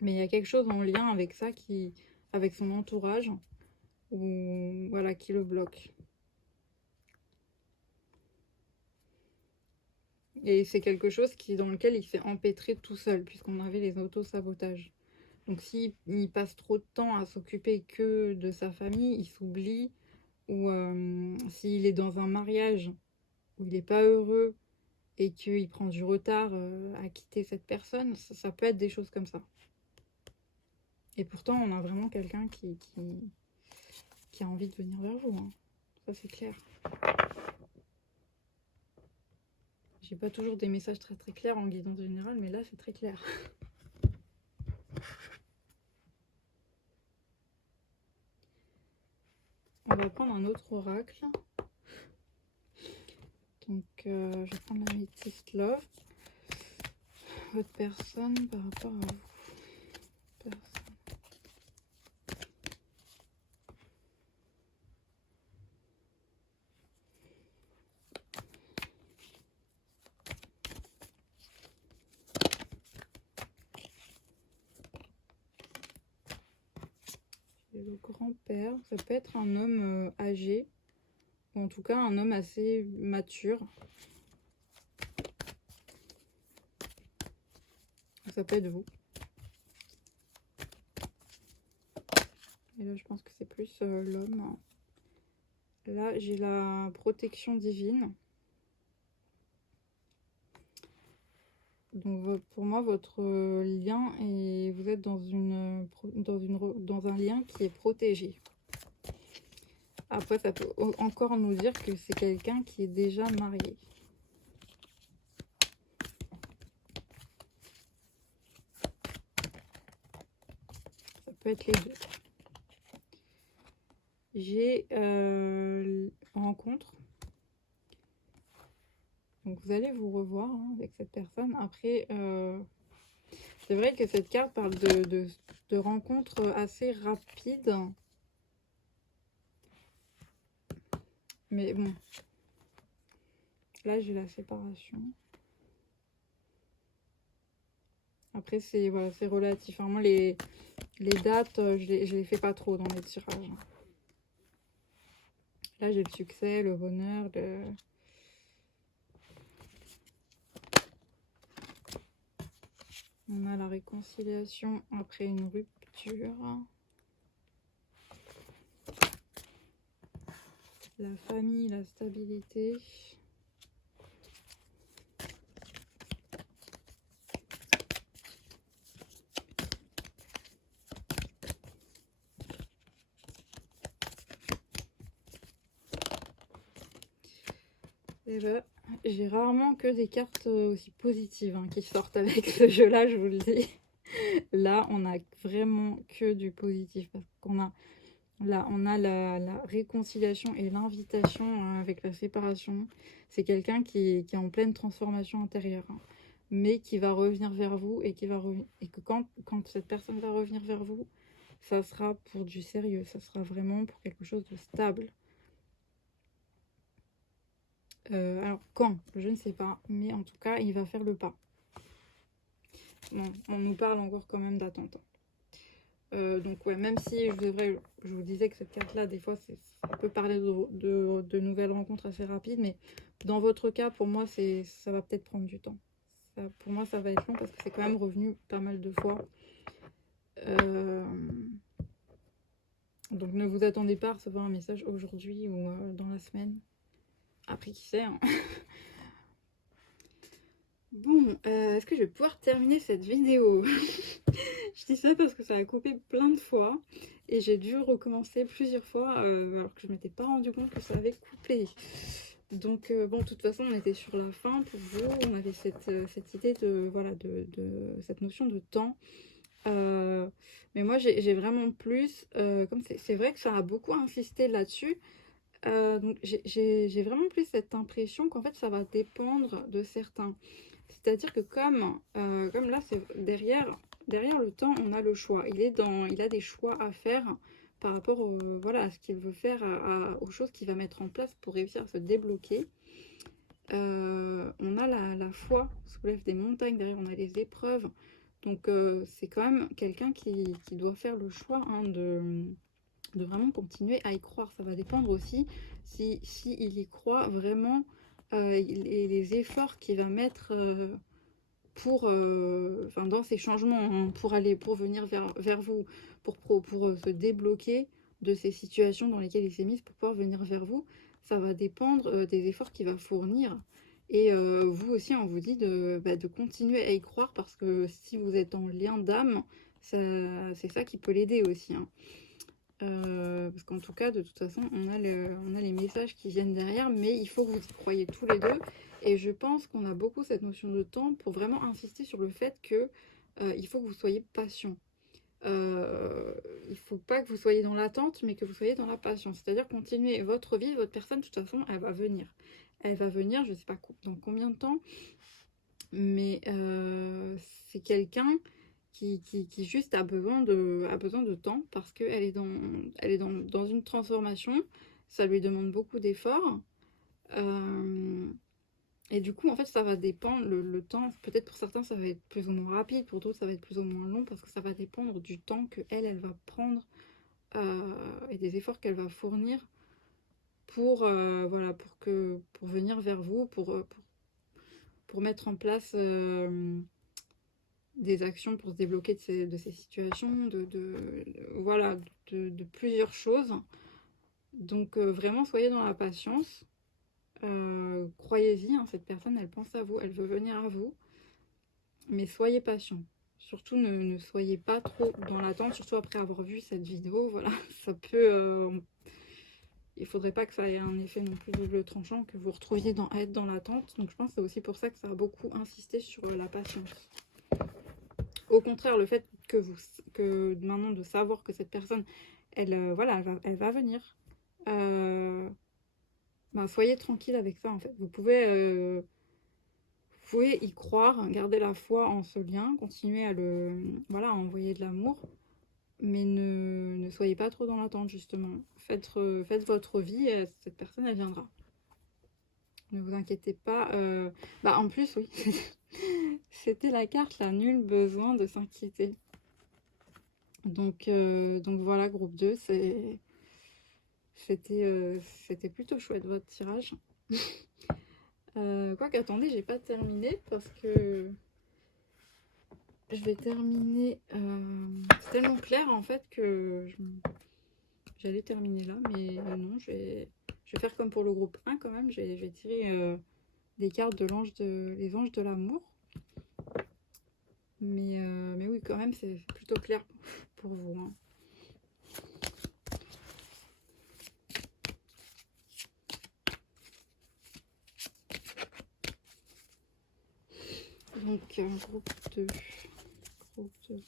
Mais il y a quelque chose en lien avec ça, avec son entourage, ou voilà, qui le bloque. Et c'est quelque chose dans lequel il s'est empêtré tout seul, puisqu'on avait les auto-sabotages. Donc s'il passe trop de temps à s'occuper que de sa famille, il s'oublie, ou s'il est dans un mariage où il n'est pas heureux et qu'il prend du retard à quitter cette personne, ça peut être des choses comme ça. Et pourtant, on a vraiment quelqu'un qui a envie de venir vers vous, hein. Ça, c'est clair. J'ai pas toujours des messages très très clairs en guidance générale, mais là, c'est très clair. On va prendre un autre oracle. Donc, je vais prendre la Métiste Love. Votre personne par rapport à vous. Personne. Le grand-père, ça peut être un homme âgé, ou en tout cas un homme assez mature. Ça peut être vous. Et là, je pense que c'est plus l'homme. Là, j'ai la protection divine. Donc, pour moi, votre lien, et vous êtes dans un lien qui est protégé. Après, ça peut encore nous dire que c'est quelqu'un qui est déjà marié. Ça peut être les deux. J'ai rencontre. Donc vous allez vous revoir avec cette personne. Après, c'est vrai que cette carte parle de rencontres assez rapides. Mais bon. Là, j'ai la séparation. Après, c'est voilà, c'est relatif. Vraiment, les dates, je les fais pas trop dans les tirages. Là, j'ai le succès, le bonheur, on a la réconciliation après une rupture. La famille, la stabilité. Et ben, j'ai rarement que des cartes aussi positives qui sortent avec ce jeu-là, je vous le dis. Là, on a vraiment que du positif. Parce qu'on a, là, on a la réconciliation et l'invitation avec la séparation. C'est quelqu'un qui est en pleine transformation intérieure. Mais qui va revenir vers vous et que quand cette personne va revenir vers vous, ça sera pour du sérieux. Ça sera vraiment pour quelque chose de stable. Alors quand, je ne sais pas, mais en tout cas il va faire le pas. Bon, on nous parle encore quand même d'attente. Donc ouais, même si je vous disais que cette carte là des fois ça peut parler de nouvelles rencontres assez rapides, mais dans votre cas pour moi ça va peut-être prendre du temps. Pour moi ça va être long parce que c'est quand même revenu pas mal de fois. Donc ne vous attendez pas à recevoir un message aujourd'hui ou dans la semaine. Après qui sait hein. Bon, est-ce que je vais pouvoir terminer cette vidéo? Je dis ça parce que ça a coupé plein de fois et j'ai dû recommencer plusieurs fois alors que je m'étais pas rendu compte que ça avait coupé. Donc bon, de toute façon, on était sur la fin pour vous. On avait cette idée de cette notion de temps. Mais moi, j'ai vraiment plus, comme c'est vrai que ça a beaucoup insisté là-dessus. Donc j'ai vraiment plus cette impression qu'en fait ça va dépendre de certains. C'est-à-dire que comme là c'est derrière le temps, on a le choix. Il a des choix à faire par rapport voilà, à ce qu'il veut faire, aux choses qu'il va mettre en place pour réussir à se débloquer. On a la foi, soulève des montagnes, derrière on a les épreuves. Donc c'est quand même quelqu'un qui doit faire le choix, hein, de vraiment continuer à y croire. Ça va dépendre aussi si il y croit vraiment, et les efforts qu'il va mettre pour, enfin, dans ces changements, hein, pour venir vers vous, pour se débloquer de ces situations dans lesquelles il s'est mis, pour pouvoir venir vers vous. Ça va dépendre des efforts qu'il va fournir. Et vous aussi, on vous dit de continuer à y croire, parce que si vous êtes en lien d'âme, c'est ça qui peut l'aider aussi, hein. Parce qu'en tout cas, de toute façon, on a les messages qui viennent derrière, mais il faut que vous y croyez tous les deux. Et je pense qu'on a beaucoup cette notion de temps pour vraiment insister sur le fait que il faut que vous soyez patient. Il faut pas que vous soyez dans l'attente, mais que vous soyez dans la patience. C'est-à-dire continuer votre vie, votre personne, de toute façon, elle va venir. Elle va venir, je sais pas dans combien de temps, mais c'est quelqu'un qui juste a besoin de temps, parce qu'elle elle est dans une transformation. Ça lui demande beaucoup d'efforts. Et du coup, en fait, ça va dépendre, le temps, peut-être pour certains, ça va être plus ou moins rapide, pour d'autres, ça va être plus ou moins long, parce que ça va dépendre du temps que elle va prendre, et des efforts qu'elle va fournir pour, voilà, pour venir vers vous, pour mettre en place des actions pour se débloquer de ces situations, voilà, de plusieurs choses. Donc vraiment, soyez dans la patience. Croyez-y, hein, cette personne, elle pense à vous, elle veut venir à vous. Mais soyez patient. Surtout, ne soyez pas trop dans l'attente, surtout après avoir vu cette vidéo. Voilà, ça peut... il faudrait pas que ça ait un effet non plus double tranchant, que vous retrouviez à être dans l'attente. Donc je pense que c'est aussi pour ça que ça a beaucoup insisté sur la patience. Au contraire, le fait que maintenant de savoir que cette personne, voilà, elle va venir, ben, soyez tranquille avec ça, en fait. Vous pouvez y croire, garder la foi en ce lien, continuer voilà, à envoyer de l'amour, mais ne soyez pas trop dans l'attente, justement. Faites votre vie, et cette personne, elle viendra. Ne vous inquiétez pas. Bah, en plus, oui, c'était la carte, là, nul besoin de s'inquiéter. Donc voilà, groupe 2, c'était plutôt chouette votre tirage. Quoique, attendez, j'ai pas terminé, parce que je vais terminer. C'est tellement clair en fait que j'allais terminer là, mais non, je vais faire comme pour le groupe 1 quand même. Je vais tirer des cartes les anges de l'amour. Mais oui, quand même, c'est plutôt clair pour vous, hein. Donc, groupe 2. Groupe 2.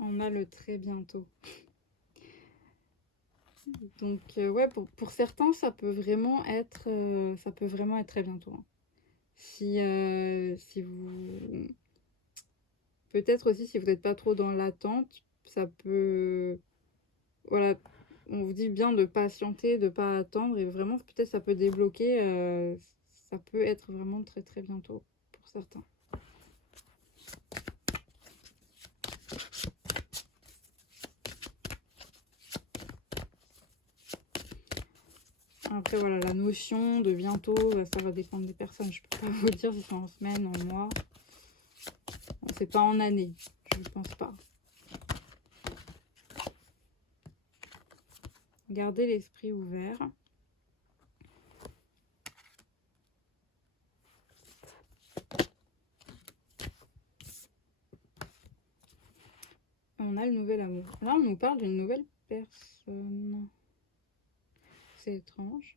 On a le très bientôt. Donc ouais, pour certains, ça peut vraiment être très bientôt, hein. Si vous... Peut-être aussi, si vous n'êtes pas trop dans l'attente, ça peut... Voilà, on vous dit bien de patienter, de pas attendre, et vraiment, peut-être ça peut débloquer, ça peut être vraiment très très bientôt pour certains. Après, voilà, la notion de bientôt, ça va dépendre des personnes. Je peux pas vous dire si c'est en semaine, en mois. Bon, c'est pas en année. pense pas. Gardez l'esprit ouvert. On a le nouvel amour. Là, on nous parle d'une nouvelle personne. C'est étrange.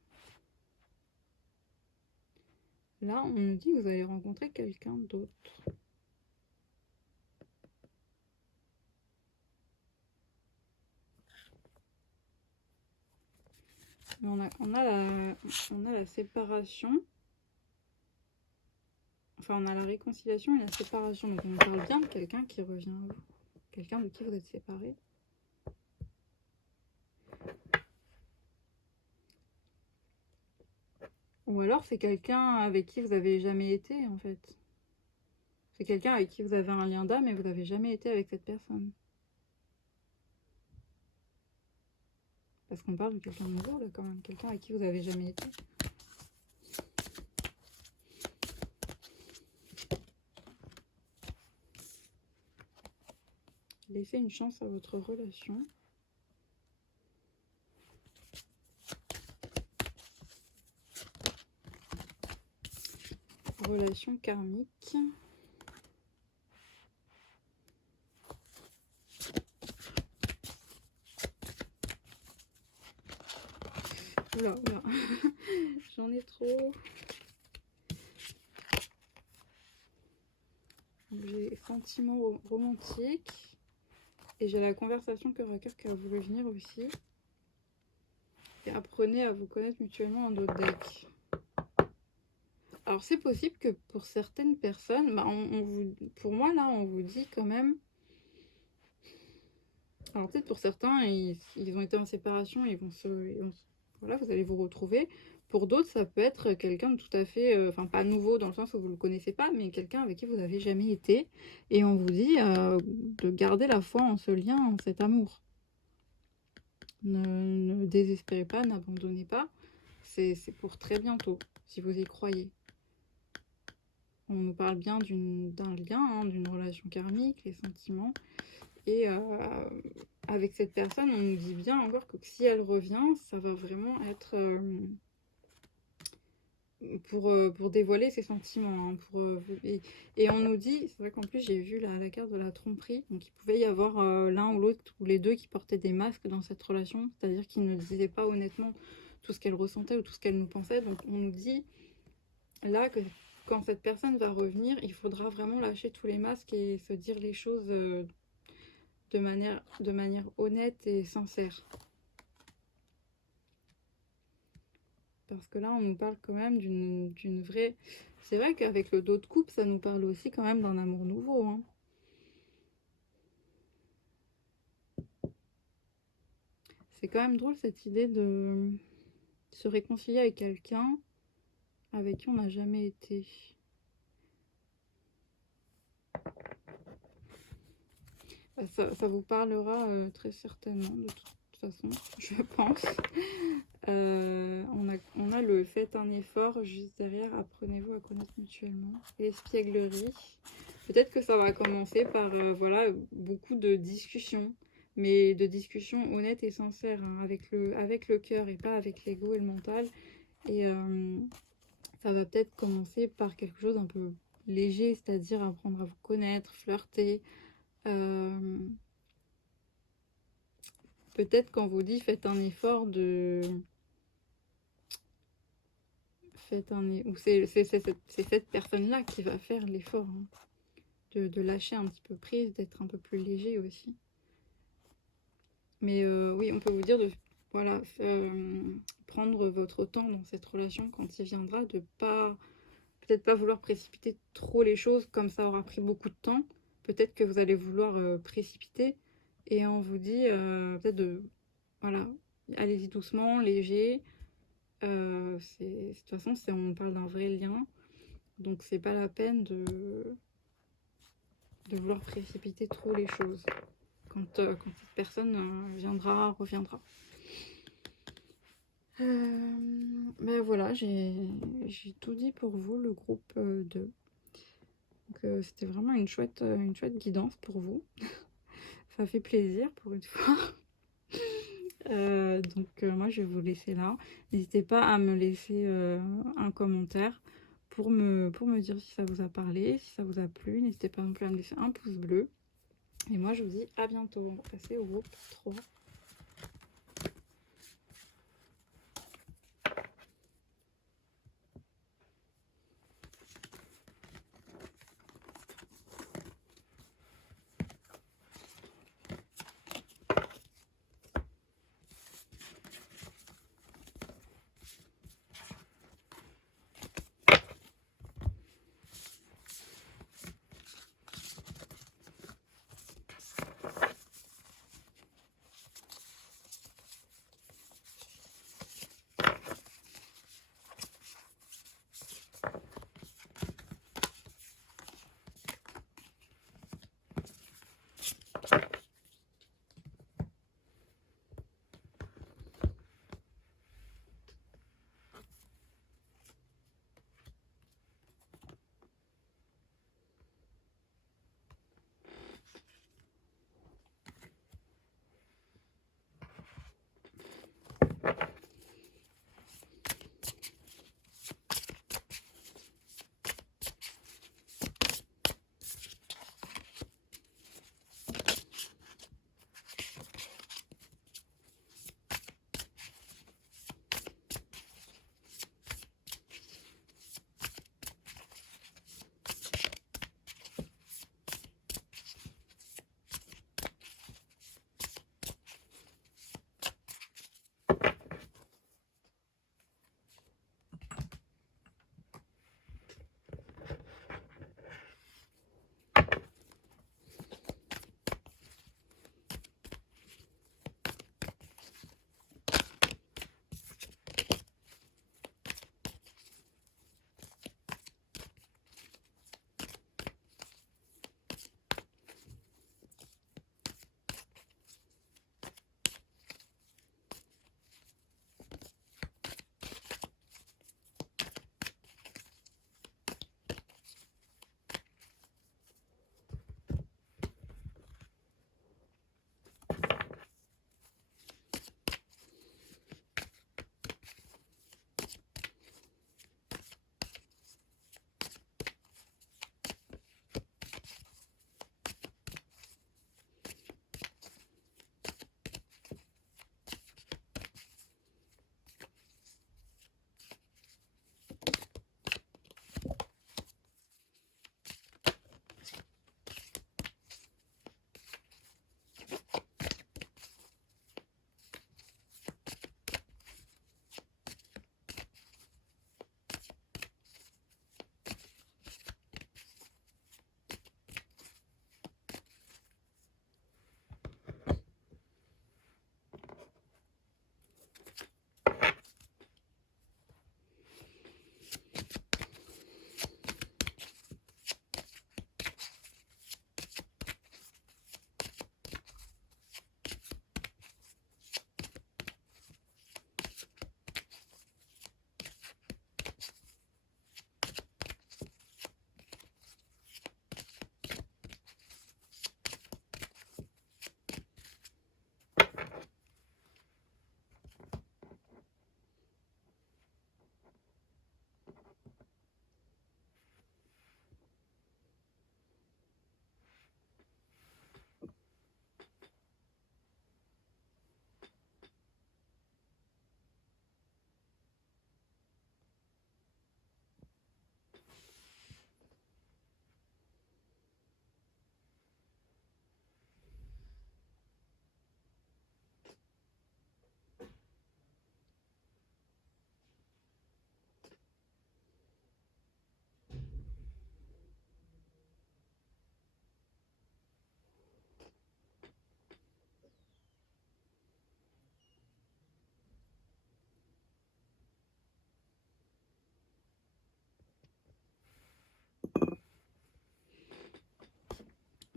Là, on nous dit que vous allez rencontrer quelqu'un d'autre. On a la séparation. Enfin, on a la réconciliation et la séparation. Donc, on parle bien de quelqu'un qui revient à vous. Quelqu'un de qui vous êtes séparés. Ou alors, c'est quelqu'un avec qui vous n'avez jamais été, en fait. C'est quelqu'un avec qui vous avez un lien d'âme et vous n'avez jamais été avec cette personne. Parce qu'on parle de quelqu'un de nouveau, là, quand même. Quelqu'un avec qui vous n'avez jamais été. Laissez une chance à votre relation. Relation karmique. Oula, oula. J'en ai trop. J'ai sentiments romantiques. Et j'ai la conversation cœur à cœur qui a voulu venir aussi. Et apprenez à vous connaître mutuellement en d'autres decks. Alors c'est possible que pour certaines personnes, bah pour moi là, on vous dit quand même. Alors peut-être pour certains, ils ont été en séparation, voilà, vous allez vous retrouver. Pour d'autres, ça peut être quelqu'un de tout à fait, enfin pas nouveau dans le sens où vous ne le connaissez pas, mais quelqu'un avec qui vous n'avez jamais été. Et on vous dit de garder la foi en ce lien, en cet amour. Ne désespérez pas, n'abandonnez pas. C'est pour très bientôt, si vous y croyez. On nous parle bien d'un lien, hein, d'une relation karmique, les sentiments. Et avec cette personne, on nous dit bien encore que si elle revient, ça va vraiment être pour dévoiler ses sentiments. Hein, et on nous dit, c'est vrai qu'en plus j'ai vu la carte de la tromperie, donc il pouvait y avoir l'un ou l'autre, ou les deux qui portaient des masques dans cette relation, c'est-à-dire qu'ils ne disaient pas honnêtement tout ce qu'elle ressentait ou tout ce qu'elle nous pensait. Donc on nous dit là que quand cette personne va revenir, il faudra vraiment lâcher tous les masques et se dire les choses de manière honnête et sincère. Parce que là, on nous parle quand même d'une vraie... C'est vrai qu'avec le dos de coupe, ça nous parle aussi quand même d'un amour nouveau. Hein. C'est quand même drôle cette idée de se réconcilier avec quelqu'un avec qui on n'a jamais été. Ça vous parlera très certainement, de toute façon, je pense. On a le faites un effort juste derrière, apprenez-vous à connaître mutuellement. L'espièglerie. Peut-être que ça va commencer par voilà, beaucoup de discussions, mais de discussions honnêtes et sincères, hein, avec le cœur et pas avec l'ego et le mental. Et ça va peut-être commencer par quelque chose un peu léger, c'est-à-dire apprendre à vous connaître, flirter. Peut-être quand vous dit faites un effort de... Ou c'est cette personne-là qui va faire l'effort, hein, de lâcher un petit peu prise, d'être un peu plus léger aussi. Mais oui, on peut vous dire de voilà, prendre votre temps dans cette relation quand il viendra, de pas peut-être pas vouloir précipiter trop les choses comme ça aura pris beaucoup de temps. Peut-être que vous allez vouloir précipiter et on vous dit peut-être de voilà, allez-y doucement, léger. De toute façon, on parle d'un vrai lien, donc c'est pas la peine de vouloir précipiter trop les choses quand cette personne reviendra. Ben voilà, j'ai tout dit pour vous, le groupe 2. Donc c'était vraiment une chouette guidance pour vous. Ça fait plaisir pour une fois. Moi je vais vous laisser là. N'hésitez pas à me laisser un commentaire pour me dire si ça vous a parlé, si ça vous a plu. N'hésitez pas non plus à me laisser un pouce bleu. Et moi je vous dis à bientôt. On va passer au groupe 3.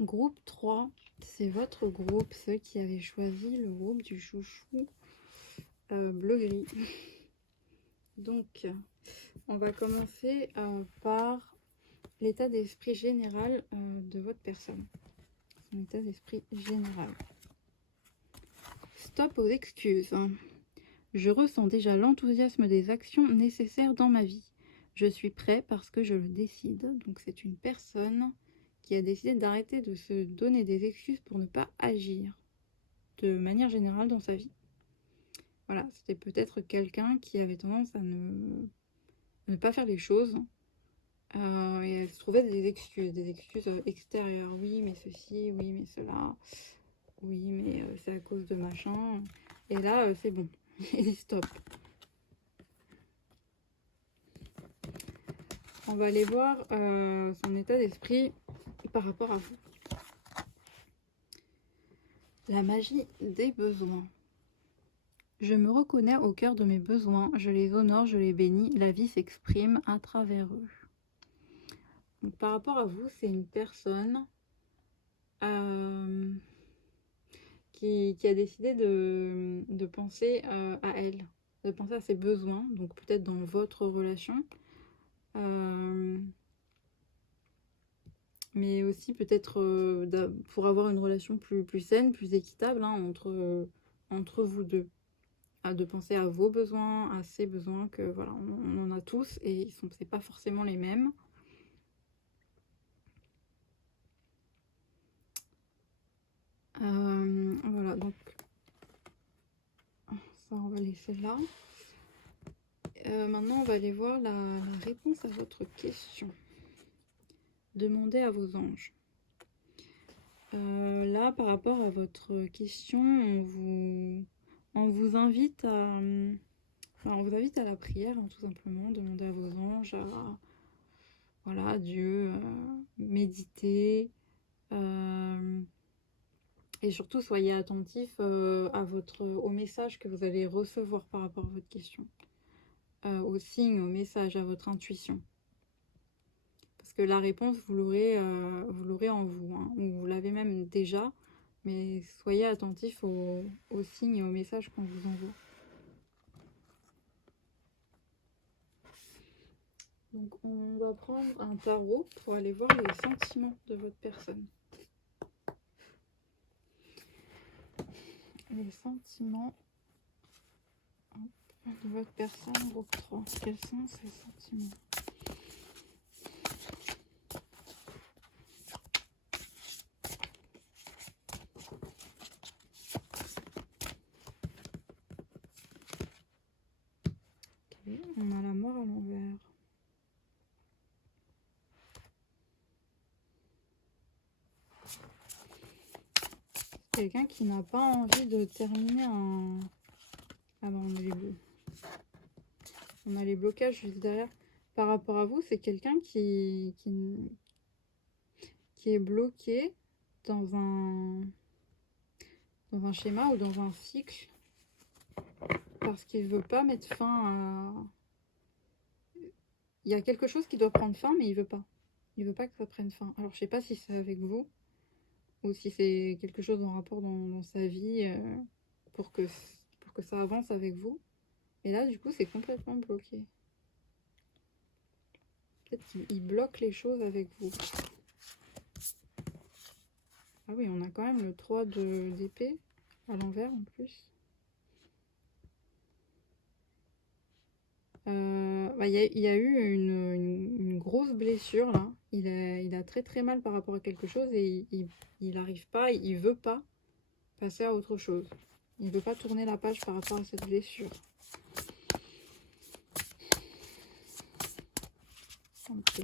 Groupe 3, c'est votre groupe, ceux qui avaient choisi le groupe du chouchou bleu-gris. Donc, on va commencer par l'état d'esprit général de votre personne. Son état d'esprit général. Stop aux excuses. Je ressens déjà l'enthousiasme des actions nécessaires dans ma vie. Je suis prêt parce que je le décide. Donc c'est une personne qui a décidé d'arrêter de se donner des excuses pour ne pas agir de manière générale dans sa vie. Voilà, c'était peut-être quelqu'un qui avait tendance à ne pas faire les choses. Et elle se trouvait des excuses extérieures. Oui, mais ceci, oui, mais cela. Oui, mais c'est à cause de machin. Et là, c'est bon. Et stop. On va aller voir son état d'esprit par rapport à vous. La magie des besoins. Je me reconnais au cœur de mes besoins. Je les honore, je les bénis. La vie s'exprime à travers eux. Donc, par rapport à vous, c'est une personne qui a décidé de penser à elle, de penser à ses besoins, donc peut-être dans votre relation, mais aussi peut-être pour avoir une relation plus saine, plus équitable entre vous deux. De penser à vos besoins, à ses besoins, que voilà, on en a tous et c'est pas forcément les mêmes. Voilà, donc ça on va laisser là. Maintenant on va aller voir la réponse à votre question. Demandez à vos anges. Là par rapport à votre question, on vous invite à la prière, hein, tout simplement. Demandez à vos anges, voilà, Dieu, méditer. Et surtout, soyez attentifs au message que vous allez recevoir par rapport à votre question. Aux signes, aux messages, à votre intuition. Parce que la réponse, vous l'aurez en vous, hein, ou vous l'avez même déjà. Mais soyez attentifs aux signes et aux messages qu'on vous envoie. Donc on va prendre un tarot pour aller voir les sentiments de votre personne. Les sentiments de votre personne, groupe 3. Quels sont ces sentiments ? Ok, on a la mort à l'envers. Quelqu'un qui n'a pas envie de terminer un... Ah ben on a les blocages juste derrière. Par rapport à vous, c'est quelqu'un qui est bloqué dans un schéma ou dans un cycle parce qu'il ne veut pas mettre fin à... Il y a quelque chose qui doit prendre fin, mais il veut pas. Il veut pas que ça prenne fin. Alors, je sais pas si c'est avec vous ou si c'est quelque chose en rapport dans sa vie pour que ça avance avec vous. Et là, du coup, c'est complètement bloqué. Peut-être qu'il bloque les choses avec vous. Ah oui, on a quand même le 3 d'épée à l'envers en plus. Il y a eu une grosse blessure là. Il a très très mal par rapport à quelque chose et il n'arrive pas, il veut pas passer à autre chose. Il veut pas tourner la page par rapport à cette blessure. Ok.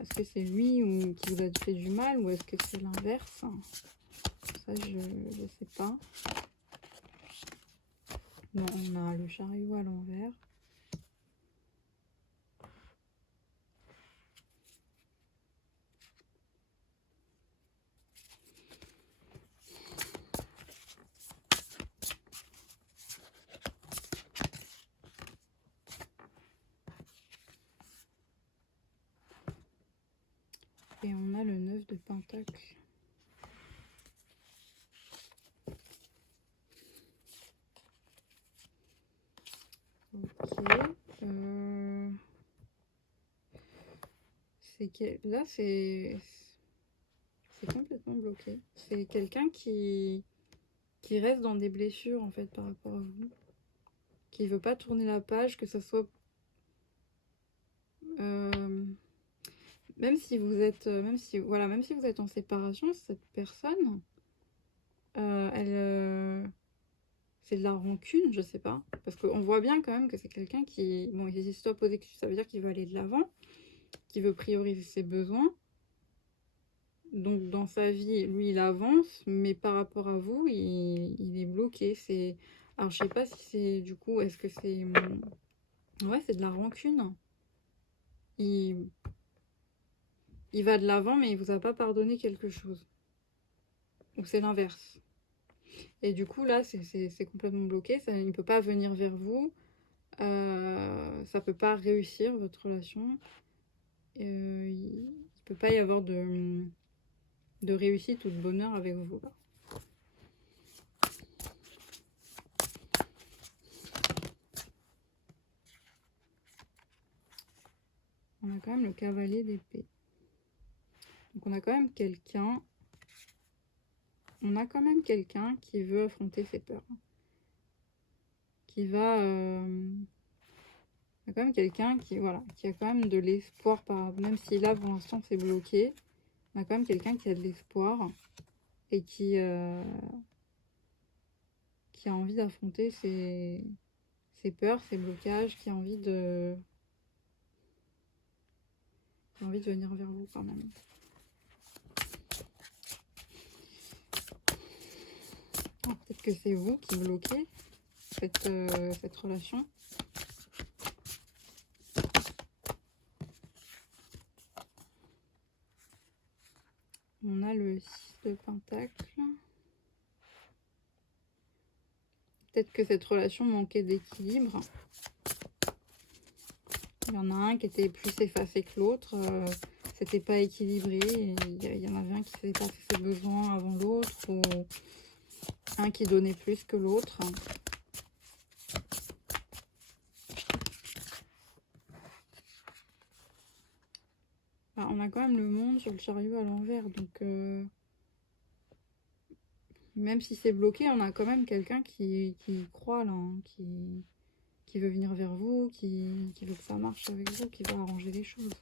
Est-ce que c'est lui qui vous a fait du mal ou est-ce que c'est l'inverse? Ça, je sais pas. Bon, on a le chariot à l'envers. Et on a le 9 de Pentacle. Ok. là, c'est complètement bloqué. C'est quelqu'un qui reste dans des blessures, en fait, par rapport à vous. Qui veut pas tourner la page, que ça soit... même si vous êtes... même si vous êtes en séparation, cette personne, c'est de la rancune, je sais pas. Parce qu'on voit bien quand même que c'est quelqu'un qui... Bon, il dit stop aux excuses, ça veut dire qu'il veut aller de l'avant, qu'il veut prioriser ses besoins. Donc dans sa vie, lui, il avance, mais par rapport à vous, il est bloqué. Alors je sais pas si c'est... Du coup, est-ce que c'est... Ouais, c'est de la rancune. Il va de l'avant, mais il vous a pas pardonné quelque chose. Ou c'est l'inverse. Et du coup, là, c'est complètement bloqué. Ça, il ne peut pas venir vers vous. Ça peut pas réussir, votre relation. Il ne peut pas y avoir de réussite ou de bonheur avec vous. Là. On a quand même le cavalier d'épée. Donc on a quand même quelqu'un... On a quand même quelqu'un qui veut affronter ses peurs. Qui va... Il y a quand même quelqu'un qui, voilà, qui a quand même de l'espoir, même si là pour l'instant c'est bloqué, on a quand même quelqu'un qui a de l'espoir et qui a envie d'affronter ses peurs, ses blocages, qui a envie de venir vers vous quand même. Peut-être que c'est vous qui bloquez cette relation. On a le 6 de Pentacle. Peut-être que cette relation manquait d'équilibre. Il y en a un qui était plus effacé que l'autre. C'était pas équilibré. Il y en avait un qui faisait passer ses besoins avant l'autre. Ou un qui donnait plus que l'autre. On a quand même le monde sur le chariot à l'envers. Donc... même si c'est bloqué, on a quand même quelqu'un qui croit là, hein, qui veut venir vers vous, qui veut que ça marche avec vous, qui veut arranger les choses.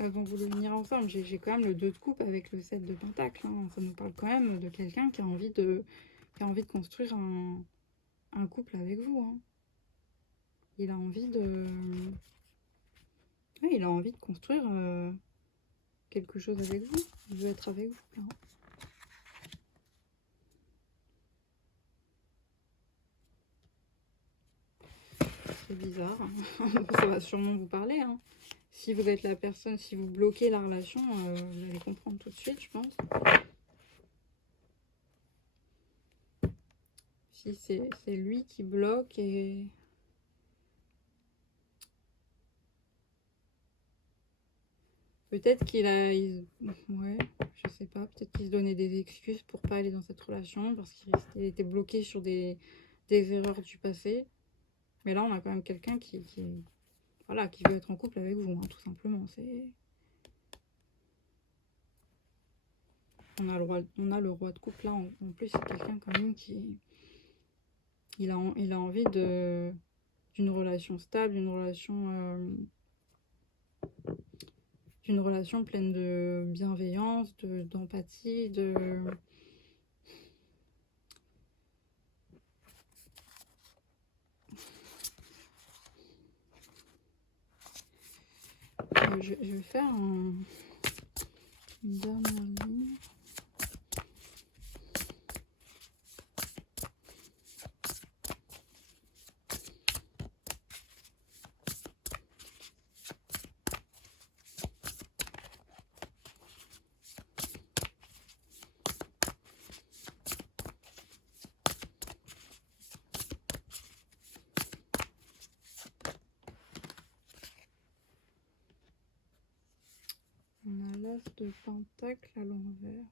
Elles vont vouloir venir ensemble. J'ai quand même le 2 de coupe avec le 7 de pentacle. Hein. Ça nous parle quand même de quelqu'un qui a envie de construire un couple avec vous. Hein. Il a envie de... Ouais, il a envie de construire quelque chose avec vous. Il veut être avec vous. Là. C'est bizarre. Ça va sûrement vous parler. Hein. Si vous êtes la personne, si vous bloquez la relation, vous allez comprendre tout de suite, je pense. Si c'est lui qui bloque et... Peut-être qu'il a... Ouais, je sais pas. Peut-être qu'il se donnait des excuses pour pas aller dans cette relation parce qu'il était bloqué sur des erreurs du passé. Mais là, on a quand même quelqu'un qui voilà, qui veut être en couple avec vous, hein, tout simplement. On a le roi de couple là. En plus, c'est quelqu'un quand même qui... Il a envie d'une relation stable, d'une relation pleine de bienveillance, d'empathie, je vais faire une dernière ligne. On a l'as de pentacle à l'envers.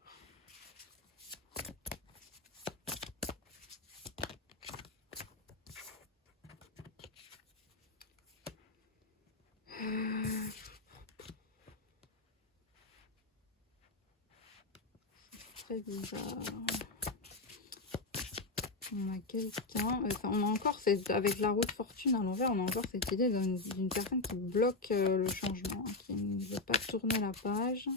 très bizarre. On a quelqu'un, on a encore avec la roue de fortune à l'envers, on a encore cette idée d'une personne qui bloque le changement, hein, qui ne veut pas tourner la page.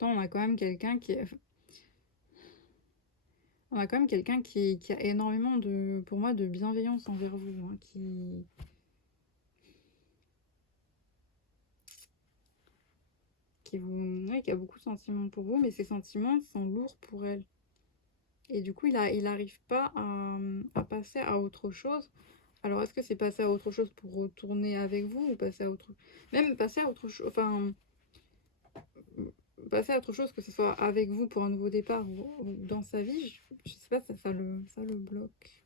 Pourtant, on a quand même quelqu'un qui est... On a quand même quelqu'un qui a énormément de, pour moi, de bienveillance envers vous, hein, qui a beaucoup de sentiments pour vous, mais ces sentiments sont lourds pour elle. Et du coup, il n'arrive pas à passer à autre chose. Alors, est-ce que c'est passer à autre chose pour retourner avec vous ou passer à autre... Même passer à autre chose, enfin, passer à autre chose, que ce soit avec vous pour un nouveau départ ou dans sa vie, je sais pas, ça le bloque.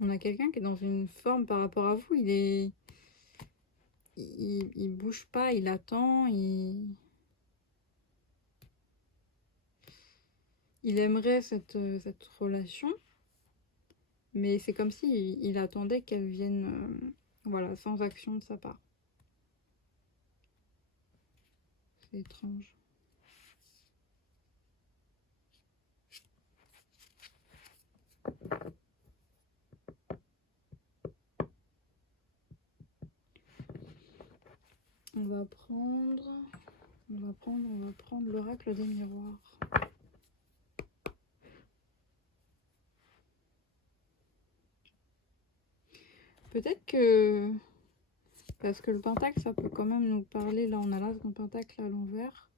On a quelqu'un qui est dans une forme par rapport à vous, il bouge pas, il attend, il aimerait cette relation, mais c'est comme si il attendait qu'elle vienne, voilà, sans action de sa part. C'est étrange. On va prendre l'oracle des miroirs. Peut-être que, parce que le pentacle, ça peut quand même nous parler, là on a l'as de pentacle à l'envers.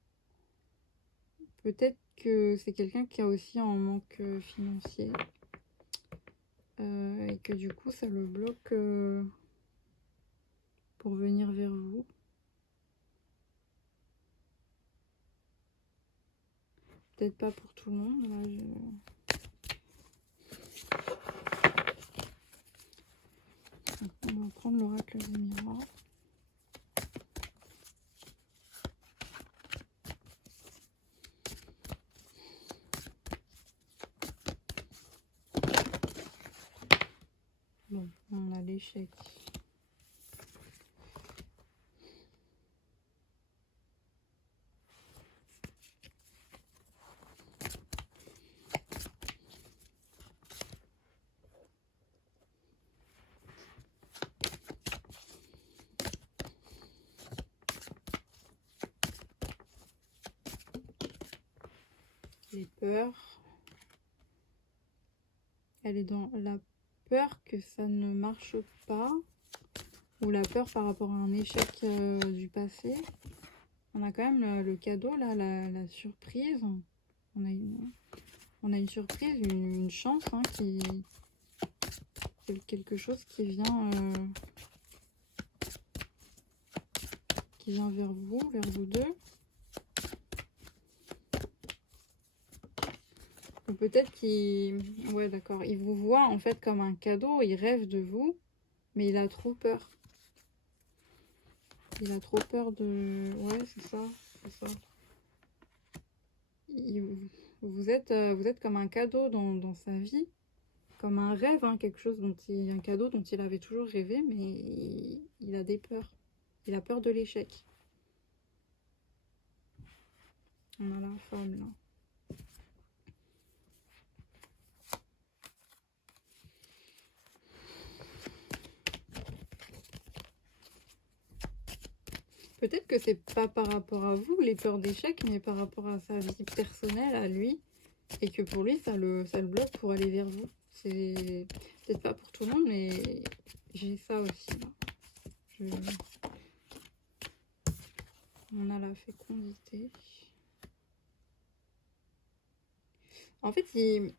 Peut-être que c'est quelqu'un qui a aussi un manque financier. Et que du coup, ça le bloque pour venir vers vous. Peut-être pas pour tout le monde. Là, on va prendre l'oracle des miroirs. Bon, on a l'échec. Les peurs. Elle est dans la peur que ça ne marche pas. Ou la peur par rapport à un échec du passé. On a quand même le cadeau, là, la surprise. On a une surprise, une chance, hein, quelque chose qui vient vers vous deux. Ou peut-être qu'il... Ouais, d'accord. Il vous voit en fait comme un cadeau, il rêve de vous, mais il a trop peur. Il a trop peur de... Ouais, c'est ça. Vous êtes comme un cadeau dans sa vie, comme un rêve, hein, un cadeau dont il avait toujours rêvé, mais il a des peurs. Il a peur de l'échec. On a la femme là. Peut-être que c'est pas par rapport à vous, les peurs d'échec, mais par rapport à sa vie personnelle, à lui. Et que pour lui, ça le bloque pour aller vers vous. C'est peut-être pas pour tout le monde, mais j'ai ça aussi. Là. On a la fécondité. En fait, il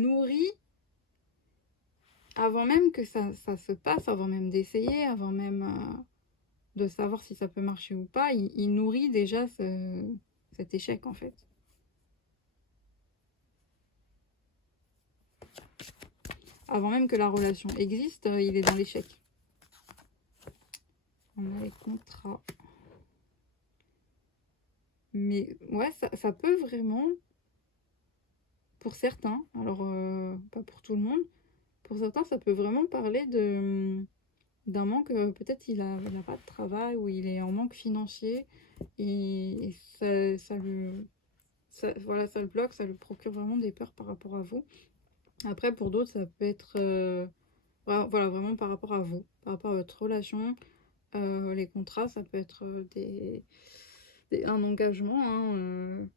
nourrit avant même que ça se passe, avant même d'essayer, avant même de savoir si ça peut marcher ou pas. Il nourrit déjà cet échec, en fait. avant même que la relation existe, il est dans l'échec. On a les contrats. Mais ouais, ça peut vraiment, pour certains, alors pas pour tout le monde, pour certains, ça peut vraiment parler d'un manque, peut-être il a pas de travail ou il est en manque financier et voilà, ça le bloque, ça lui procure vraiment des peurs par rapport à vous. Après, pour d'autres, ça peut être voilà, vraiment par rapport à vous, par rapport à votre relation. Les contrats, ça peut être un engagement. Hein.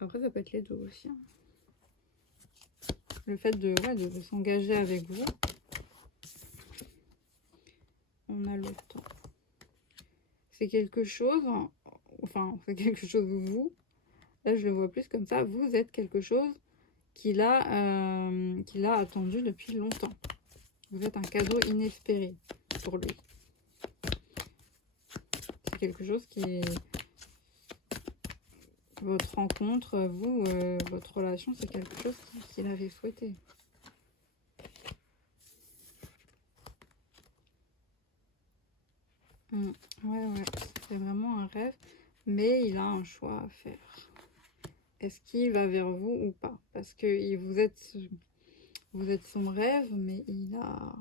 Après, ça peut être les deux aussi. Hein. Le fait de s'engager avec vous. On a le temps. C'est quelque chose, enfin, c'est quelque chose vous. Là, je le vois plus comme ça. Vous êtes quelque chose qu'il a attendu depuis longtemps. Vous êtes un cadeau inespéré pour lui. C'est quelque chose qui est... Votre rencontre, vous, votre relation, c'est quelque chose qu'il avait souhaité. Ouais, c'est vraiment un rêve, mais il a un choix à faire. Est-ce qu'il va vers vous ou pas? Parce que vous êtes son rêve, mais il a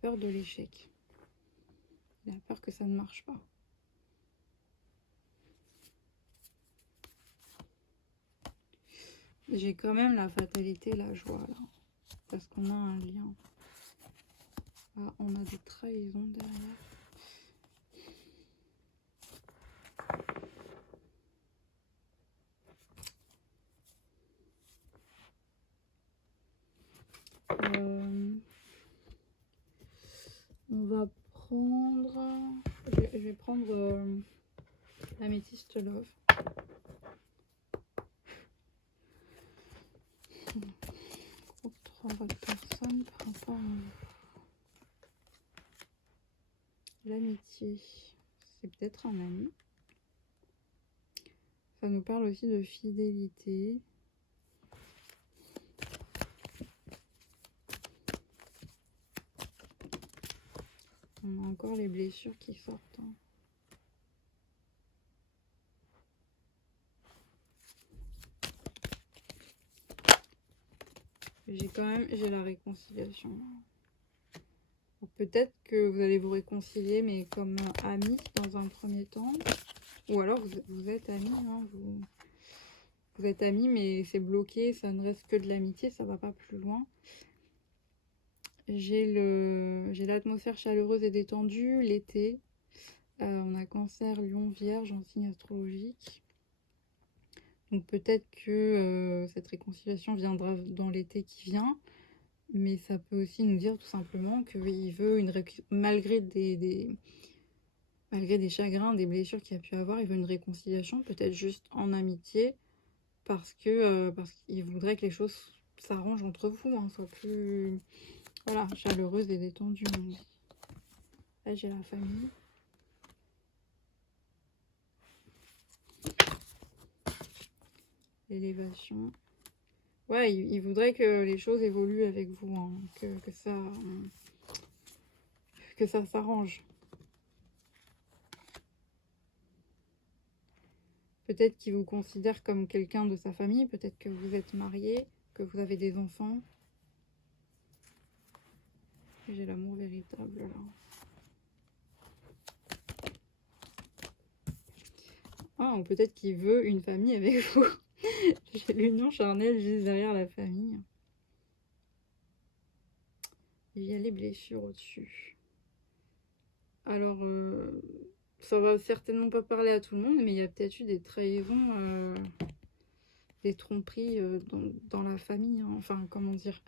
peur de l'échec. Il a peur que ça ne marche pas. J'ai quand même la fatalité, la joie, là. Parce qu'on a un lien. Ah, on a des trahisons derrière. On va prendre... Je vais prendre l'améthyste love. Groupe 3 votre personne par rapport à l'amitié. C'est peut-être un ami. Ça nous parle aussi de fidélité. On a encore les blessures qui sortent. Hein. J'ai la réconciliation. Peut-être que vous allez vous réconcilier, mais comme amis dans un premier temps. Ou alors vous êtes amis, hein, vous êtes amis, mais c'est bloqué, ça ne reste que de l'amitié, ça va pas plus loin. J'ai l'atmosphère chaleureuse et détendue, l'été. On a Cancer, Lion, Vierge en signe astrologique. Donc peut-être que cette réconciliation viendra dans l'été qui vient. Mais ça peut aussi nous dire tout simplement qu'il veut malgré des chagrins, des blessures qu'il a pu avoir, il veut une réconciliation, peut-être juste en amitié, parce qu'il voudrait que les choses s'arrangent entre vous, hein, soient plus voilà, chaleureuses et détendues. Là, j'ai la famille. L'élévation. Ouais, il voudrait que les choses évoluent avec vous, hein, que ça s'arrange. Peut-être qu'il vous considère comme quelqu'un de sa famille, peut-être que vous êtes marié, que vous avez des enfants. J'ai l'amour véritable là. Ah, ou peut-être qu'il veut une famille avec vous. J'ai l'union charnelle juste derrière la famille. Il y a les blessures au-dessus. Alors, ça va certainement pas parler à tout le monde, mais il y a peut-être eu des trahisons, des tromperies dans la famille. Hein. Enfin, comment dire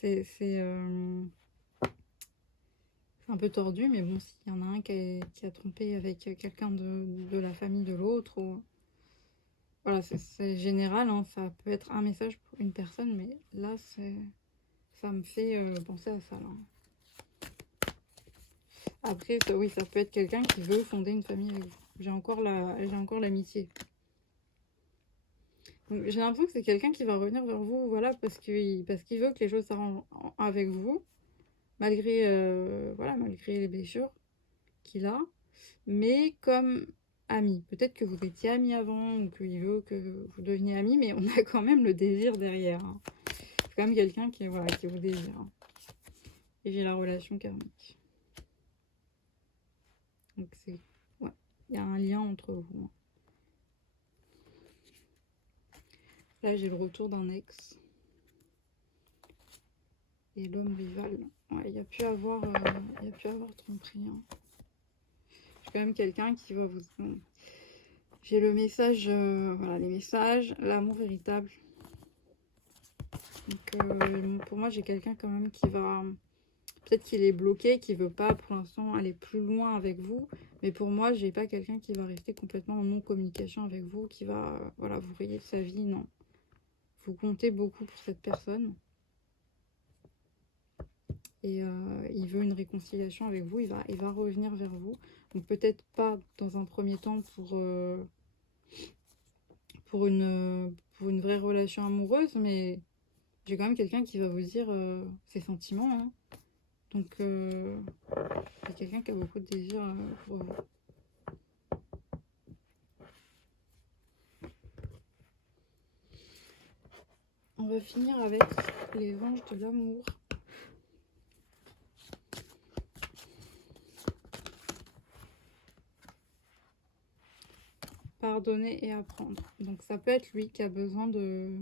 c'est un peu tordu, mais bon, s'il y en a un qui a trompé avec quelqu'un de la famille de l'autre, ou... voilà, c'est général, hein, ça peut être un message pour une personne, mais là, ça me fait penser à ça. Là. Après, oui, ça peut être quelqu'un qui veut fonder une famille avec vous. J'ai encore l'amitié. Donc, j'ai l'impression que c'est quelqu'un qui va revenir vers vous, voilà, parce qu'il veut que les choses s'arrangent avec vous, malgré, voilà, malgré les blessures qu'il a, mais comme ami. Peut-être que vous étiez amis avant, ou qu'il veut que vous deveniez amis, mais on a quand même le désir derrière, hein. C'est quand même quelqu'un qui, voilà, qui vous désire, hein. Et j'ai la relation karmique. Donc c'est... Ouais, il y a un lien entre vous, hein. Là, j'ai le retour d'un ex. Et l'homme rival. Ouais, il y a pu avoir tromperie, hein. J'ai quand même quelqu'un qui va vous... J'ai le message, voilà, les messages, l'amour véritable. Donc pour moi, j'ai quelqu'un quand même qui va... Peut-être qu'il est bloqué, qui veut pas pour l'instant aller plus loin avec vous. Mais pour moi, j'ai pas quelqu'un qui va rester complètement en non-communication avec vous, qui va, voilà, vous rayer de sa vie, non. Vous comptez beaucoup pour cette personne. Et il veut une réconciliation avec vous, il va revenir vers vous. Donc peut-être pas dans un premier temps pour une vraie relation amoureuse, mais j'ai quand même quelqu'un qui va vous dire ses sentiments, hein. Donc c'est quelqu'un qui a beaucoup de désir pour vous. On va finir avec les anges de l'amour. Pardonner et apprendre. Donc ça peut être lui qui a besoin de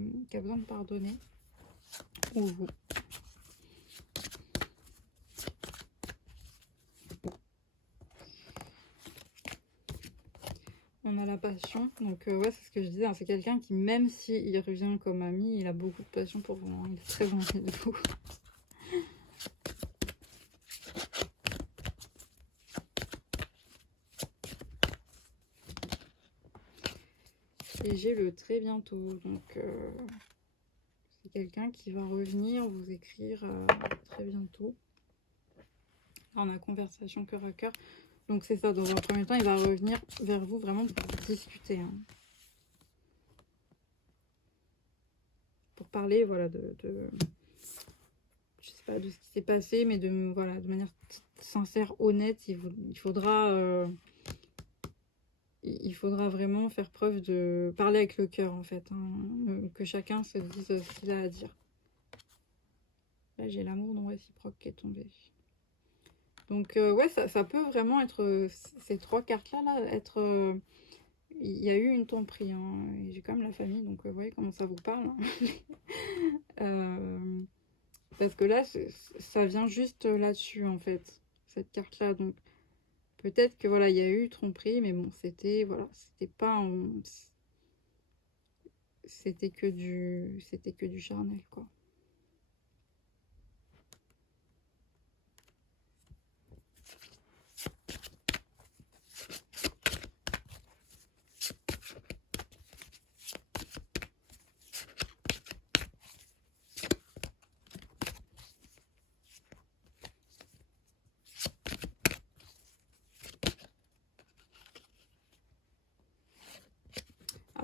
pardonner, ou vous. On a la passion, donc ouais, c'est ce que je disais, hein, c'est quelqu'un qui, même s'il revient comme ami, il a beaucoup de passion pour vous, hein, il est très envie de vous. Et j'ai le très bientôt, donc c'est quelqu'un qui va revenir vous écrire très bientôt. Là, on a conversation cœur à cœur, donc c'est ça, dans un premier temps, il va revenir vers vous vraiment pour discuter, hein. Pour parler, voilà, je sais pas, de ce qui s'est passé, mais voilà, de manière sincère, honnête. Il faudra vraiment faire preuve de parler avec le cœur, en fait, hein, que chacun se dise ce qu'il a à dire. Là, j'ai l'amour non réciproque qui est tombé. Donc ouais, ça peut vraiment être, ces trois cartes là, être, il y a eu une tromperie, hein, et j'ai quand même la famille, donc vous voyez comment ça vous parle, hein. Euh, parce que là, ça vient juste là-dessus, en fait, cette carte-là. Donc, peut-être que, voilà, il y a eu tromperie, mais bon, voilà, c'était pas... C'était que du charnel, quoi.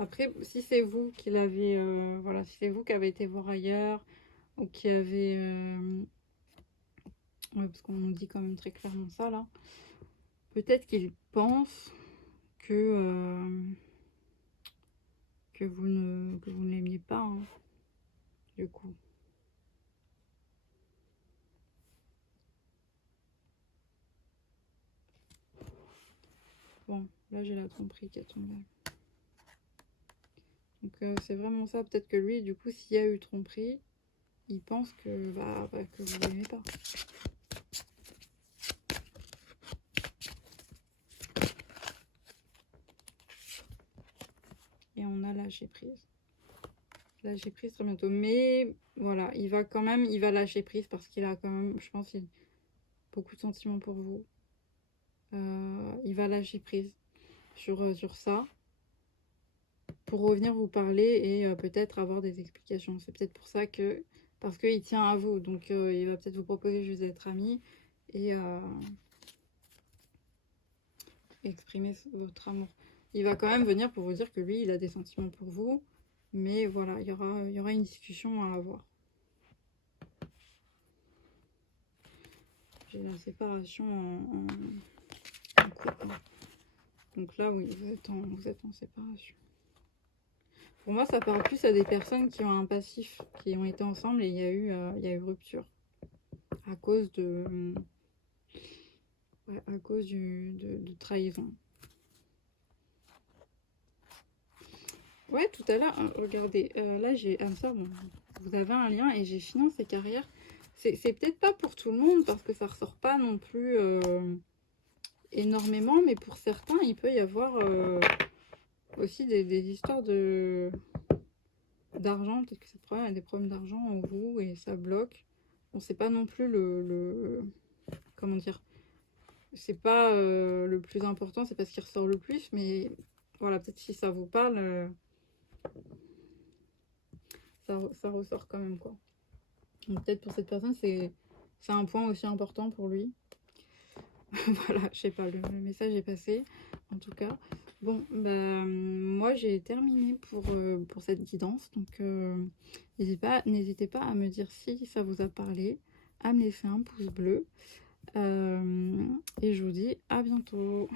Après, si c'est vous qui l'avez... voilà, si c'est vous qui avez été voir ailleurs, ou qui avez... ouais, parce qu'on nous dit quand même très clairement ça, là. Peut-être qu'il pense que vous ne l'aimiez pas, hein, du coup. Bon, là j'ai la tromperie qui est tombée. Donc c'est vraiment ça. Peut-être que lui, du coup, s'il y a eu tromperie, il pense que, que vous l'aimez pas. Et on a lâché prise. Lâcher prise très bientôt. Mais voilà, il va lâcher prise parce qu'il a quand même, je pense, beaucoup de sentiments pour vous. Il va lâcher prise sur ça pour revenir vous parler et peut-être avoir des explications. C'est peut-être pour ça que, parce qu'il tient à vous, donc il va peut-être vous proposer juste d'être amis et exprimer votre amour. Il va quand même venir pour vous dire que lui, il a des sentiments pour vous, Mais voilà, il y aura une discussion à avoir. J'ai la séparation en couple. Donc là, oui, vous êtes en séparation. Pour moi, ça parle plus à des personnes qui ont un passif, qui ont été ensemble et il y a eu rupture. À cause ouais, à cause de trahison. Ouais, tout à l'heure, regardez, là j'ai un sort, bon, vous avez un lien et j'ai finance et carrière. C'est peut-être pas pour tout le monde parce que ça ressort pas non plus énormément, mais pour certains, il peut y avoir aussi des histoires d'argent. Peut-être que c'est des problèmes d'argent en vous et ça bloque. Bon, c'est pas non plus comment dire, c'est pas le plus important, c'est pas ce qui ressort le plus, mais voilà, peut-être si ça vous parle, ça ressort quand même, quoi. Donc peut-être pour cette personne, c'est un point aussi important pour lui. Voilà, je sais pas, le message est passé, en tout cas. Bon, bah, moi j'ai terminé pour cette guidance, donc n'hésitez pas à me dire si ça vous a parlé, à me laisser un pouce bleu, et je vous dis à bientôt.